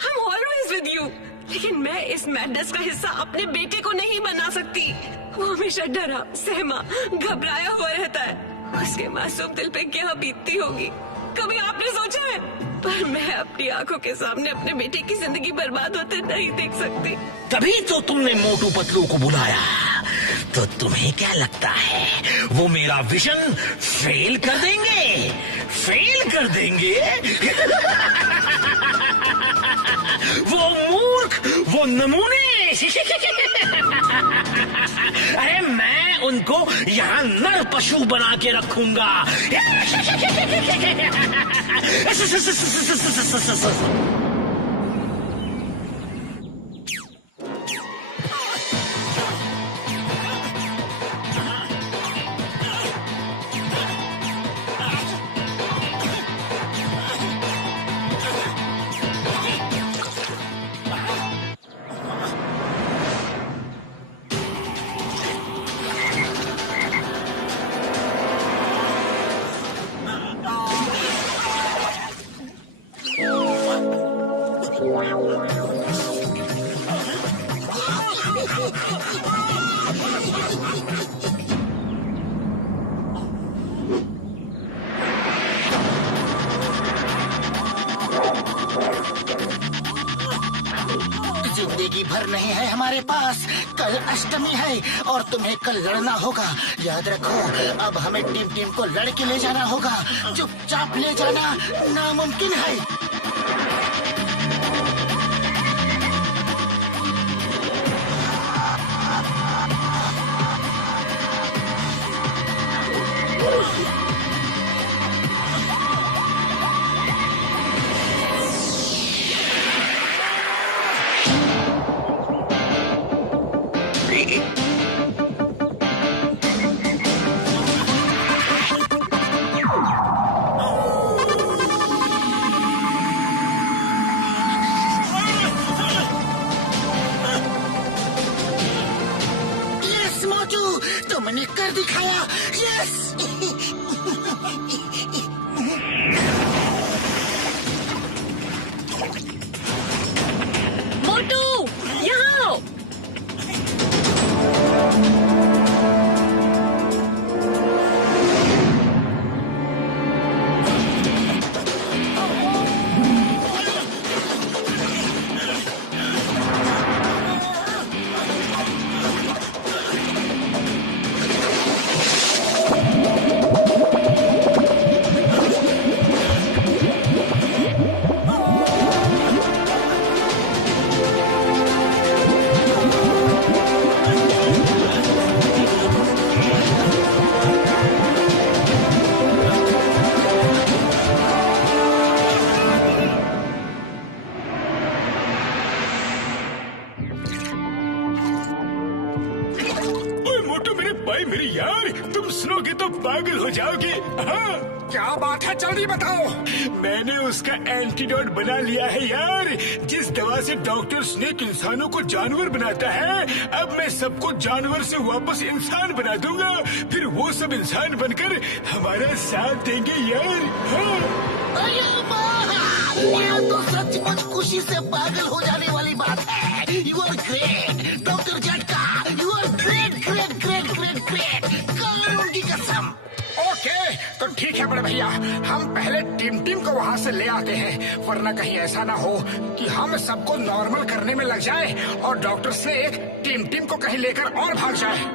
I'm always with you। लेकिन मैं इस मैडनेस का हिस्सा अपने बेटे को नहीं बना सकती। वो हमेशा डरा, सहमा, घबराया हुआ रहता है। उसके मासूम दिल पे क्या बीतती होगी, कभी आपने सोचा है? पर मैं अपनी आंखों के सामने अपने बेटे की जिंदगी बर्बाद होते नहीं देख सकती। तभी तो तुमने मोटू पतलू को बुलाया। तो तुम्हें क्या लगता है वो मेरा विजन फेल कर देंगे? फेल कर देंगे? वो मूर्ख, वो नमूने। अरे मैं उनको यहाँ नर पशु बना के रखूंगा। हथियार नहीं है हमारे पास। कल अष्टमी है और तुम्हें कल लड़ना होगा। याद रखो, अब हमें टीम को लड़के ले जाना होगा। चुपचाप ले जाना नामुमकिन है। तुमने कर दिखाया। यस मोटू, यहाँ आओ। मेरी यार, तुम सुनोगे तो पागल हो जाओगे। हाँ, क्या बात है, जल्दी बताओ। मैंने उसका एंटीडोट बना लिया है यार। जिस दवा से डॉक्टर स्नेक इंसानों को जानवर बनाता है, अब मैं सबको जानवर से वापस इंसान बना दूंगा। फिर वो सब इंसान बनकर हमारा साथ देंगे यार। हाँ। ये तो सचमुच खुशी से पागल हो जाने वाली बात है। You are great doctor Jhatka, you are great great great great great. कानून की कसम। ओके, तो ठीक है बड़े भैया, हम पहले टीम को वहाँ से ले आते हैं, वरना कहीं ऐसा ना हो कि हम सबको नॉर्मल करने में लग जाए और डॉक्टर स्नेक टीम को कहीं लेकर और भाग जाए।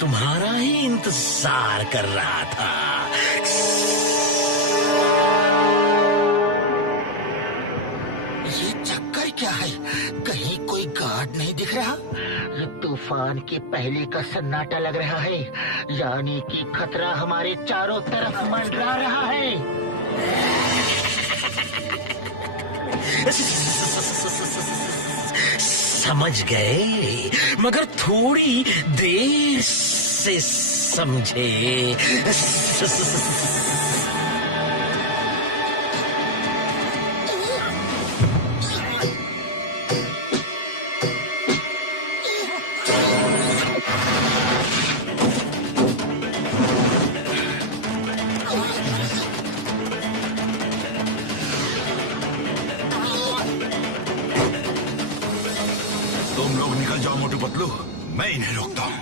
तुम्हारा ही इंतजार कर रहा था। ये चक्कर क्या है? कहीं कोई गार्ड नहीं दिख रहा। ये तूफान के पहले का सन्नाटा लग रहा है, यानी कि खतरा हमारे चारों तरफ मंडरा रहा है। समझ गए, मगर थोड़ी देर से समझे। तुम लोग निकल जाओ मोटू पतलू, मैं इन्हें रोकता हूँ।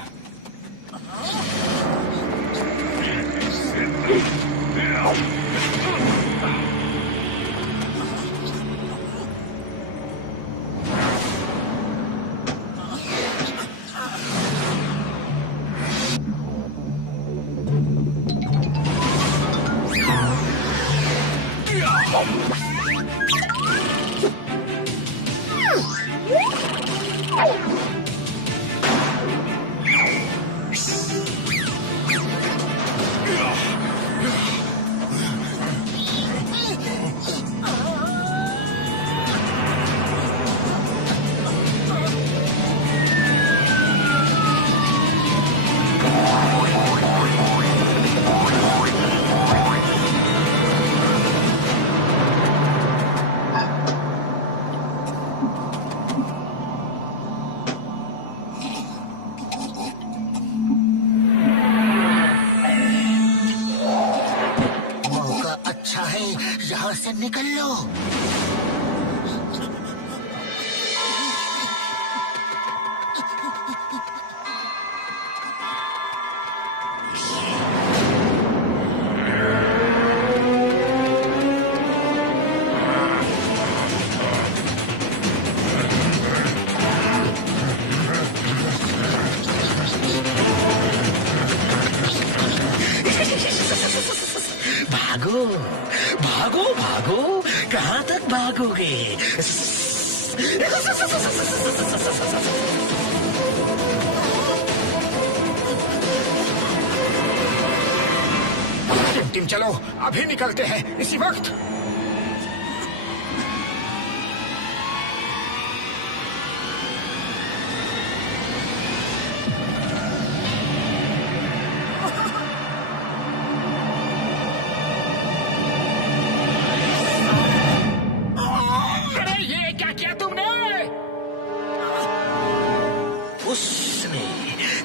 से निकल लो। भागो भागो भागो, कहाँ तक भागोगे? टिम चलो, अभी निकलते हैं इसी वक्त। उसने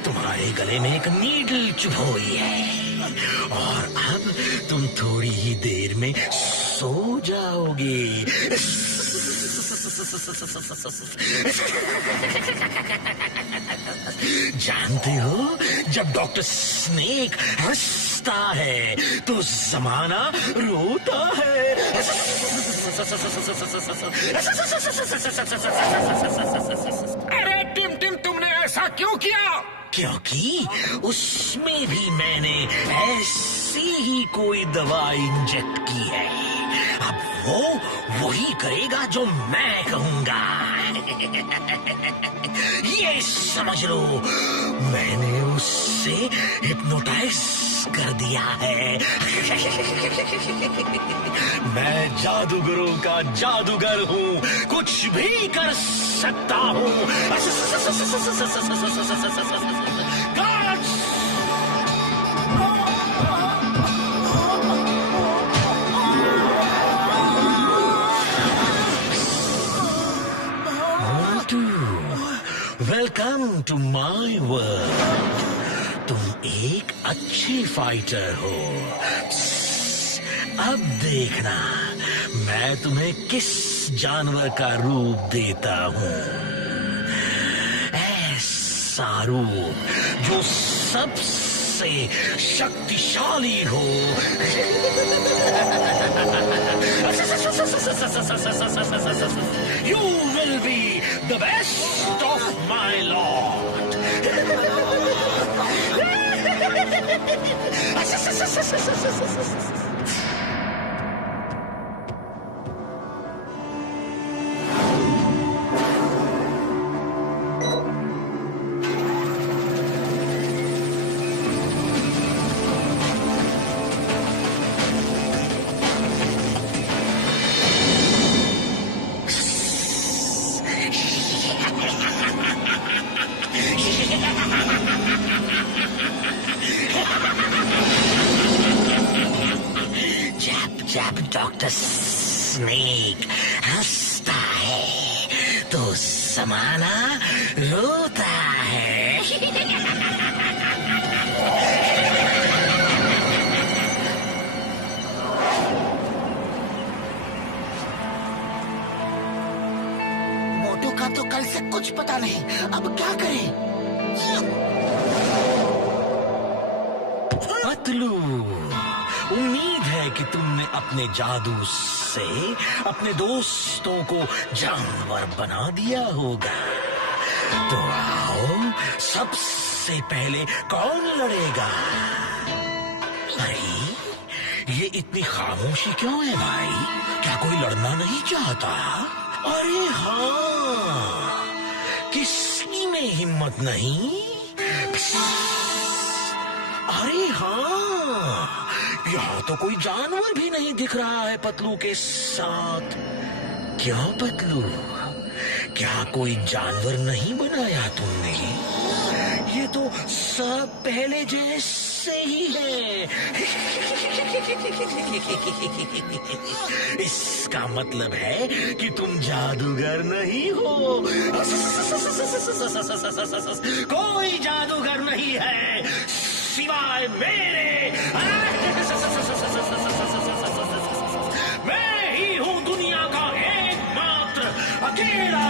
तुम्हारे गले में एक नीडल चुभोई है और अब तुम थोड़ी ही देर में सो जाओगे। जानते हो, जब डॉक्टर स्नेक हंसता है तो जमाना रोता है। अरे टिम तुमने ऐसा क्यों किया? क्योंकि उसमें भी मैंने ऐसी ही कोई दवा इंजेक्ट की है। अब वो वही करेगा जो मैं कहूंगा। ये समझ लो, मैंने उससे हिप्नोटाइज कर दिया है। मैं जादूगरों का जादूगर हूँ, कुछ भी कर सकता हूँ। Welcome to my world. तुम एक अच्छी फाइटर हो। अब देखना मैं तुम्हें किस जानवर का रूप देता हूँ। ऐसा रूप जो सबसे शक्तिशाली हो। You will be the best of my lord. जब डॉक्टर स्नेक हंसता है तो जमाना रोता है। मोटू का तो कल से कुछ पता नहीं, अब क्या करें? पतलू, उम्मीद है कि तुमने अपने जादू से अपने दोस्तों को जानवर बना दिया होगा। तो आओ, सबसे पहले कौन लड़ेगा? अरे ये इतनी खामोशी क्यों है भाई? क्या कोई लड़ना नहीं चाहता? अरे हाँ, किसी में हिम्मत नहीं? अरे हाँ, यहाँ तो कोई जानवर भी नहीं दिख रहा है पतलू के साथ। क्यों पतलू, क्या कोई जानवर नहीं बनाया तुमने? ये तो सब पहले जैसे ही है। इसका मतलब है कि तुम जादूगर नहीं हो। कोई जादूगर नहीं है सिवाय मेरे। मैं ही अकेला,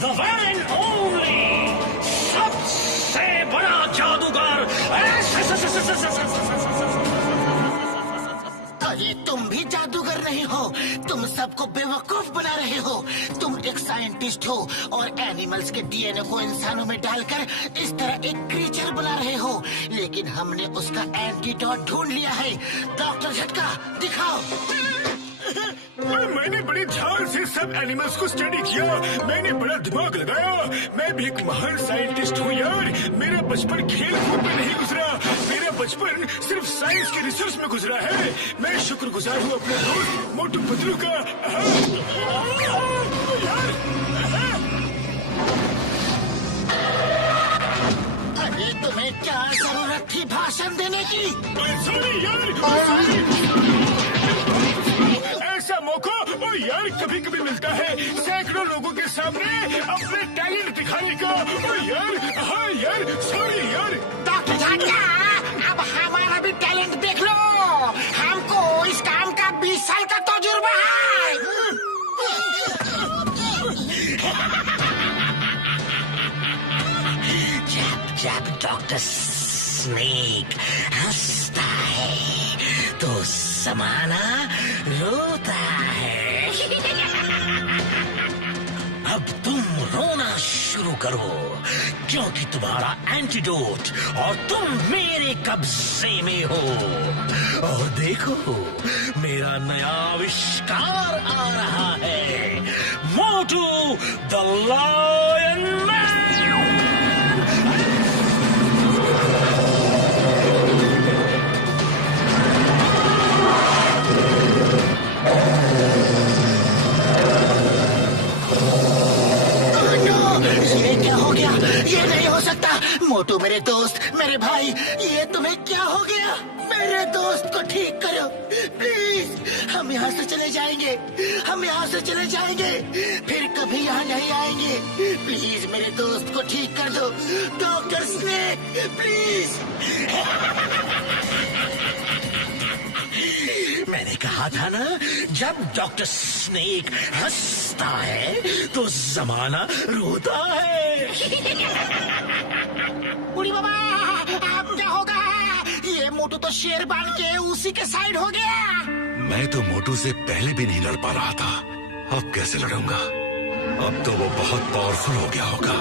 the one and only, सबसे बड़ा जादूगर। अरे तुम भी जादूगर नहीं हो, तुम सबको बेवकूफ बना रहे हो। तुम एक साइंटिस्ट हो और एनिमल्स के डीएनए को इंसानों में डालकर इस तरह एक क्रीचर बना रहे हो, लेकिन हमने उसका एंटीडोट ढूंढ लिया है। डॉक्टर झटका दिखाओ। मैंने बड़े ध्यान से सब एनिमल्स को स्टडी किया, मैंने बड़ा दिमाग लगाया। मैं भी एक महान साइंटिस्ट हूँ यार। मेरा बचपन खेल कूद में नहीं गुजरा, मेरा बचपन सिर्फ साइंस के रिसर्च में गुजरा है। मैं शुक्रगुजार हूँ अपने दोस्त मोटू पतलू का। अरे तुम्हें क्या जरूरत थी भाषण देने की? सॉरी यार, ऐसा मौका और यार कभी कभी मिलता है सैकड़ों लोगों के सामने अपने टैलेंट दिखाने का। और यार, हाँ यार, सॉरी यार। डॉक्टर झाटिया, अब हमारा भी टैलेंट देख लो। हमको इस काम का 20 साल का तजुर्बा है। जब डॉक्टर स्नेक हंसता है तो ज़माना रोता है। अब तुम रोना शुरू करो क्योंकि तुम्हारा एंटीडोट और तुम मेरे कब्जे में हो। और देखो, मेरा नया आविष्कार आ रहा है, मोटू द लायन मैन। ये क्या हो गया? ये नहीं हो सकता। मोटू मेरे दोस्त, मेरे भाई, ये तुम्हें क्या हो गया? मेरे दोस्त को ठीक करो प्लीज। हम यहाँ से चले जाएंगे, हम यहाँ से चले जाएंगे, फिर कभी यहाँ नहीं आएंगे। प्लीज मेरे दोस्त को ठीक कर दो डॉक्टर स्नेक, प्लीज। मैंने कहा था ना, जब डॉक्टर स्नेक हंसता है तो जमाना रोता है। बुढ़ी बाबा, अब क्या होगा? ये मोटू तो शेर बन के उसी के साइड हो गया। मैं तो मोटू से पहले भी नहीं लड़ पा रहा था, अब कैसे लड़ूंगा? अब तो वो बहुत पावरफुल हो गया होगा।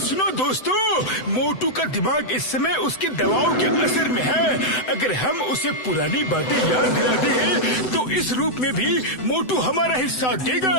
सुनो दोस्तों, मोटू का दिमाग इस समय उसकी दवाओं के असर में है। अगर हम उसे पुरानी बातें याद दिलाते हैं तो इस रूप में भी मोटू हमारा ही साथ देगा।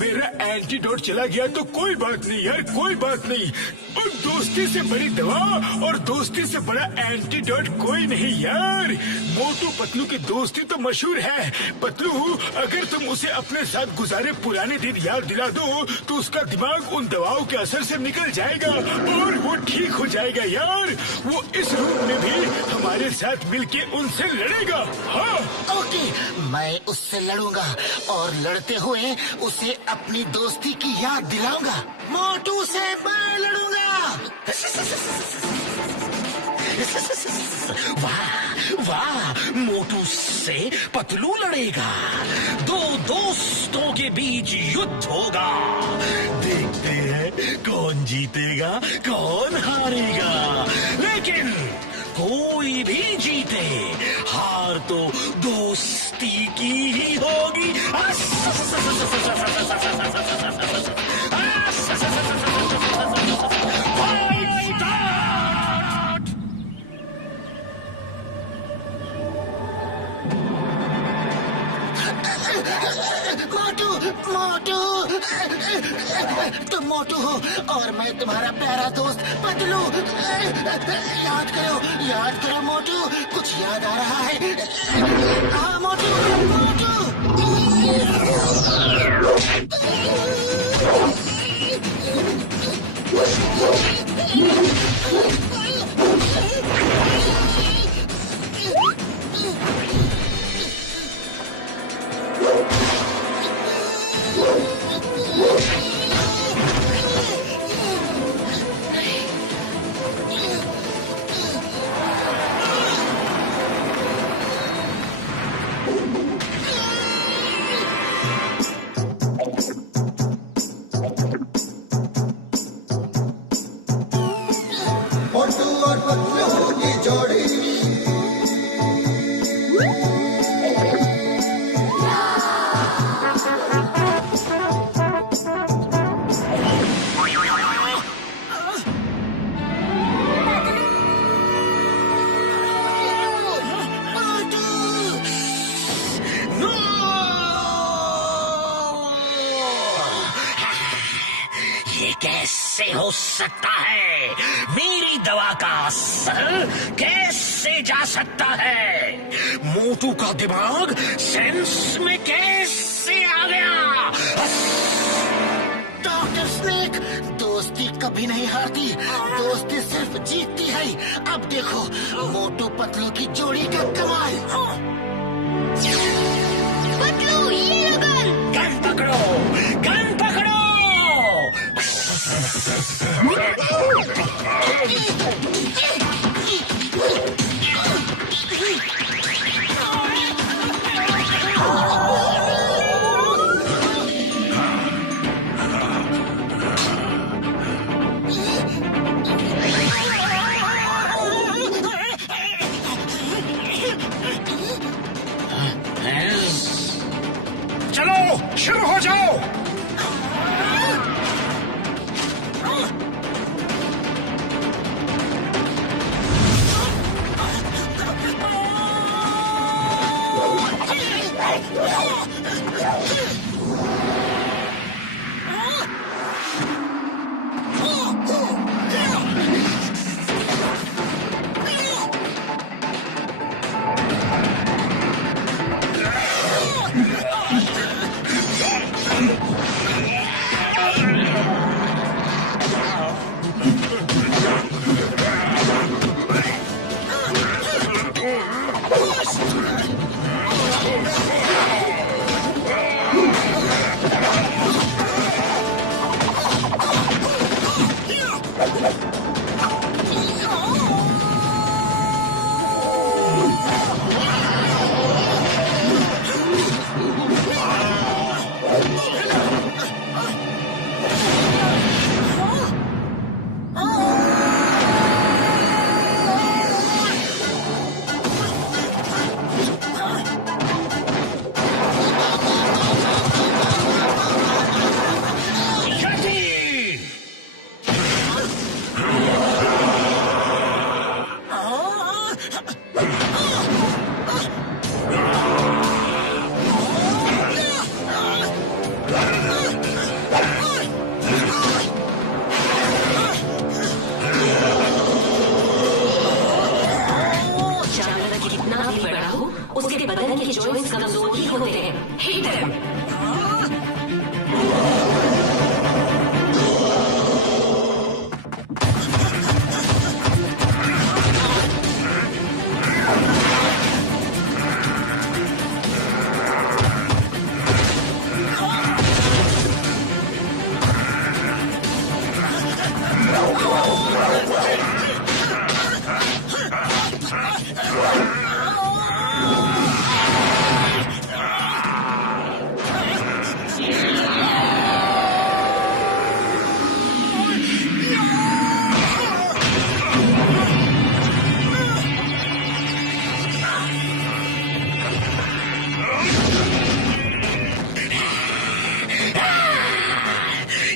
मेरा एंटीडोट चला गया तो कोई बात नहीं यार, कोई बात नहीं। और दोस्ती से बड़ी दवा और दोस्ती से बड़ा एंटीडोट कोई नहीं यार। मोटू पतलू की दोस्ती तो मशहूर है। पतलू, अगर तुम उसे अपने साथ गुजारे पुराने दिन याद दिला दो तो उसका दिमाग उन दवाओं के असर से निकल जाएगा और वो ठीक हो जाएगा यार। वो इस रूप में भी हमारे साथ मिलके उनसे लड़ेगा। हाँ ओके, मैं उससे लड़ूंगा और लड़ते हुए उसे अपनी दोस्ती की याद दिलाऊंगा। मोटू से मैं लड़ूंगा। वाह वाह, मोटू से पतलू लड़ेगा। दो दोस्तों के बीच युद्ध होगा। देखते हैं कौन जीतेगा कौन हारेगा। लेकिन कोई भी जीते, हार तो दोस्ती की ही होगी। मोटू, तुम मोटू हो और मैं तुम्हारा प्यारा दोस्त पतलू। याद करो मोटू, कुछ याद आ रहा है? हाँ मोटू, मोटू। सकता है? मेरी दवा का असर कैसे जा सकता है? मोटू का दिमाग सेंस में कैसे आ गया? डॉक्टर स्नेक, दोस्ती कभी नहीं हारती, दोस्ती सिर्फ जीतती है। अब देखो मोटू पतलू की जोड़ी का कमाल। पतलू ये लो गन। गन पकड़ो, गन पकड़ो। चलो शुरू हो जाओ। कमजोर ही होते हैं। Hit them!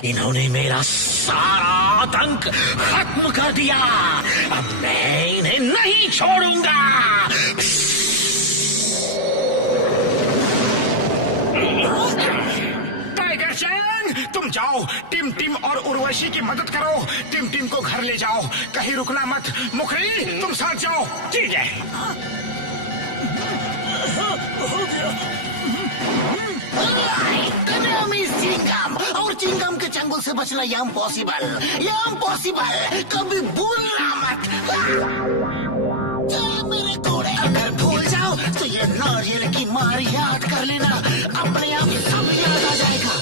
इन्होंने मेरा सारा आतंक खत्म कर दिया। अब मैं इन्हें नहीं छोड़ूंगा। टाइगर चैंग, तुम जाओ, टिम टिम और उर्वशी की मदद करो। टिम टिम को घर ले जाओ, कहीं रुकना मत। मुखरी, तुम साथ जाओ। ठीक है। चिंगम और चिंगम के चंगुल से बचना ये इम्पॉसिबल। कभी भूलना मत। चल मेरे घोड़े, अगर भूल जाओ तो ये नारियल की मार याद कर लेना, अपने आप सब याद आ जाएगा।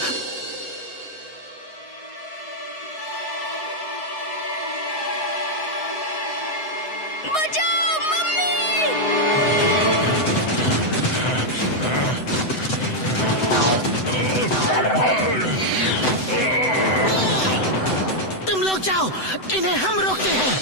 बचाओ मम्मी! तुम लोग जाओ, इन्हें हम रोकते हैं।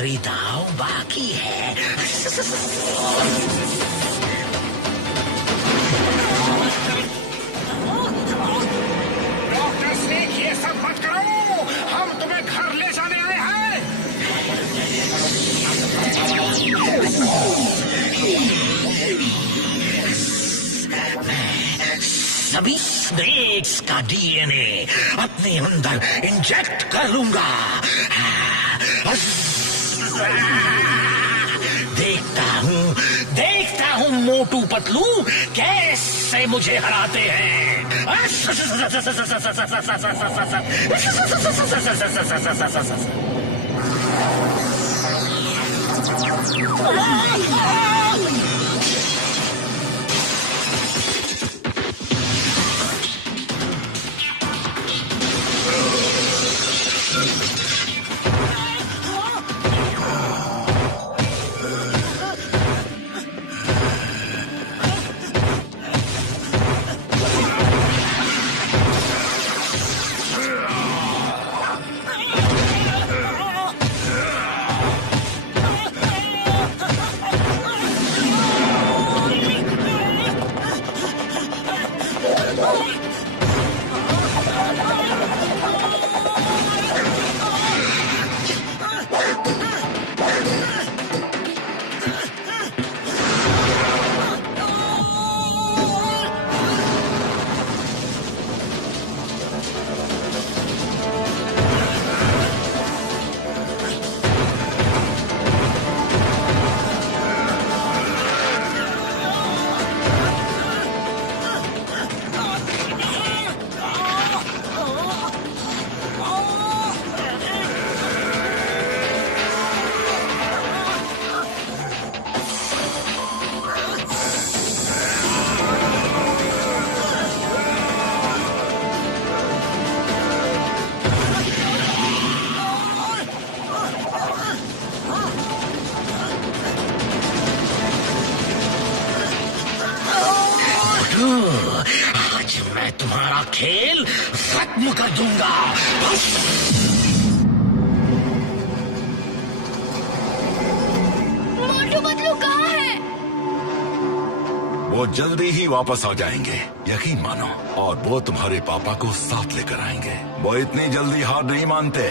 आखिरी दांव बाकी है। डॉक्टर स्नेक, ये सब मत करो, हम तुम्हें घर ले जाने आए हैं। सभी स्नेक्स का डीएनए अपने अंदर इंजेक्ट कर लूंगा। देखता हूँ मोटू पतलू कैसे मुझे हराते हैं। आज मैं तुम्हारा खेल खत्म कर दूंगा। मोटू पतलू कहाँ है? वो जल्दी ही वापस आ जाएंगे, यकीन मानो, और वो तुम्हारे पापा को साथ लेकर आएंगे। वो इतनी जल्दी हार नहीं मानते।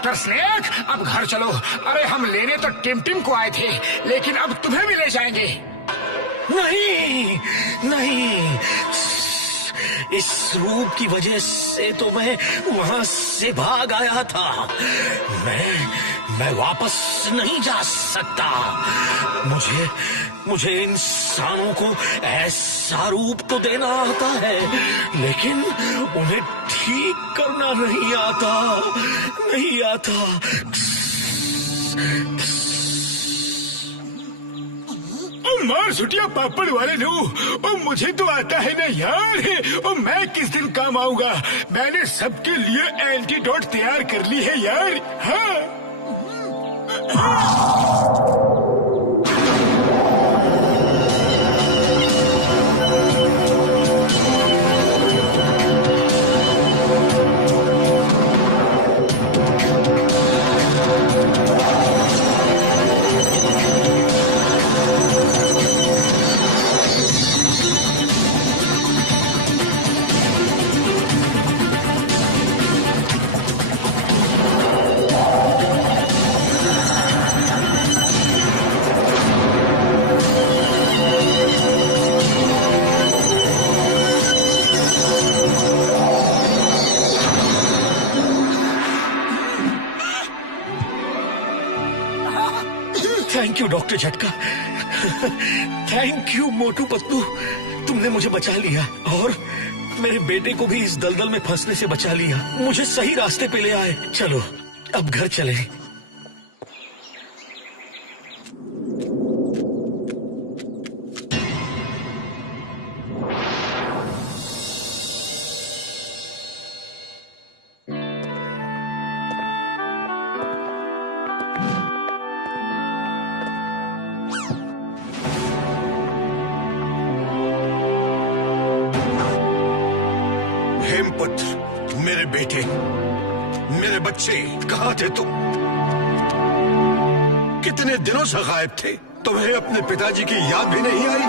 डॉक्टर स्नेक, अब घर चलो। अरे हम लेने तो टिम टिम को आए थे, लेकिन अब तुम्हें भी ले जाएंगे। नहीं नहीं, इस रूप की वजह से तो मैं वहां से भाग आया था। मैं वापस नहीं जा सकता। मुझे इंसानों को ऐसा रूप तो देना आता है, लेकिन उन्हें ठीक करना नहीं आता। मार सुटिया पापड़ वाले नो, और मुझे तो आता है ना यार। और मैं किस दिन काम आऊंगा? मैंने सबके लिए एंटीडोट तैयार कर ली है यार। हाँ थैंक यू डॉक्टर झटका। थैंक यू मोटू पतलू, तुमने मुझे बचा लिया और मेरे बेटे को भी इस दलदल में फंसने से बचा लिया। मुझे सही रास्ते पे ले आए। चलो अब घर चले। हेमपुत्र, मेरे बेटे, मेरे बच्चे, कहाँ थे तुम? कितने दिनों से गायब थे। तुम्हें अपने पिताजी की याद भी नहीं आई?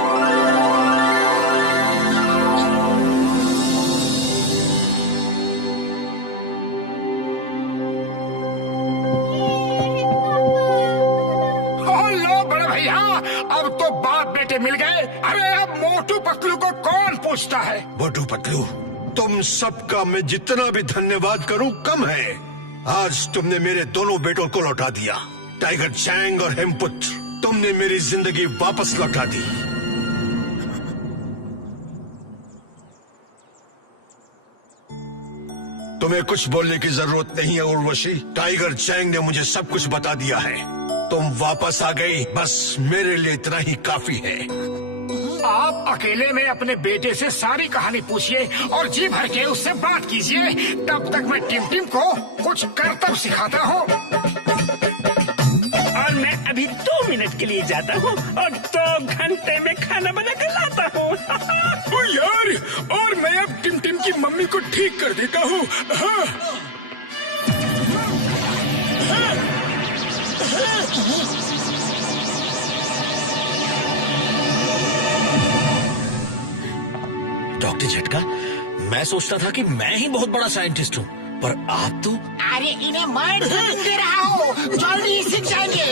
लो बड़े भैया, अब तो बाप बेटे मिल गए। अरे अब मोटू पतलू को कौन पूछता है? मोटू पतलू, तुम सबका मैं जितना भी धन्यवाद करूं कम है। आज तुमने मेरे दोनों बेटों को लौटा दिया। टाइगर चैंग और हेमपुत्र, तुमने मेरी जिंदगी वापस लौटा दी। तुम्हें कुछ बोलने की जरूरत नहीं है उर्वशी। टाइगर चैंग ने मुझे सब कुछ बता दिया है। तुम वापस आ गई, बस मेरे लिए इतना ही काफी है। आप अकेले में अपने बेटे से सारी कहानी पूछिए और जी भर के उससे बात कीजिए। तब तक मैं टिम टिम को कुछ करतब सिखाता हूँ। और मैं अभी 2 मिनट के लिए जाता हूँ और 2 घंटे में खाना बना कर लाता हूँ। यार, और मैं अब टिम टिम की मम्मी को ठीक कर देता हूँ। हाँ। डॉक्टर झटका, मैं सोचता था कि मैं ही बहुत बड़ा साइंटिस्ट हूँ, पर आप तो। अरे इन्हें मैं ट्रेनिंग दे रहा हूँ, जल्दी सीख जाएंगे।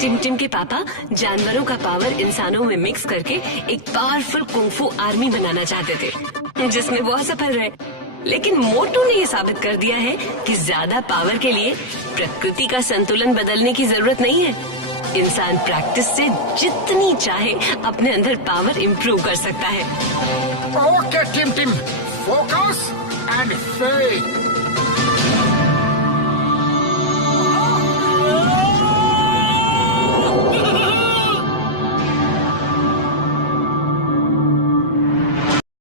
टिम टिम के पापा जानवरों का पावर इंसानों में मिक्स करके एक पावरफुल कुंफू आर्मी बनाना चाहते थे, जिसमें वो असफल रहे। लेकिन मोटू ने ये साबित कर दिया है कि ज्यादा पावर के लिए प्रकृति का संतुलन बदलने की जरूरत नहीं है। इंसान प्रैक्टिस से जितनी चाहे अपने अंदर पावर इंप्रूव कर सकता है। Okay Tim Tim, focus and faith.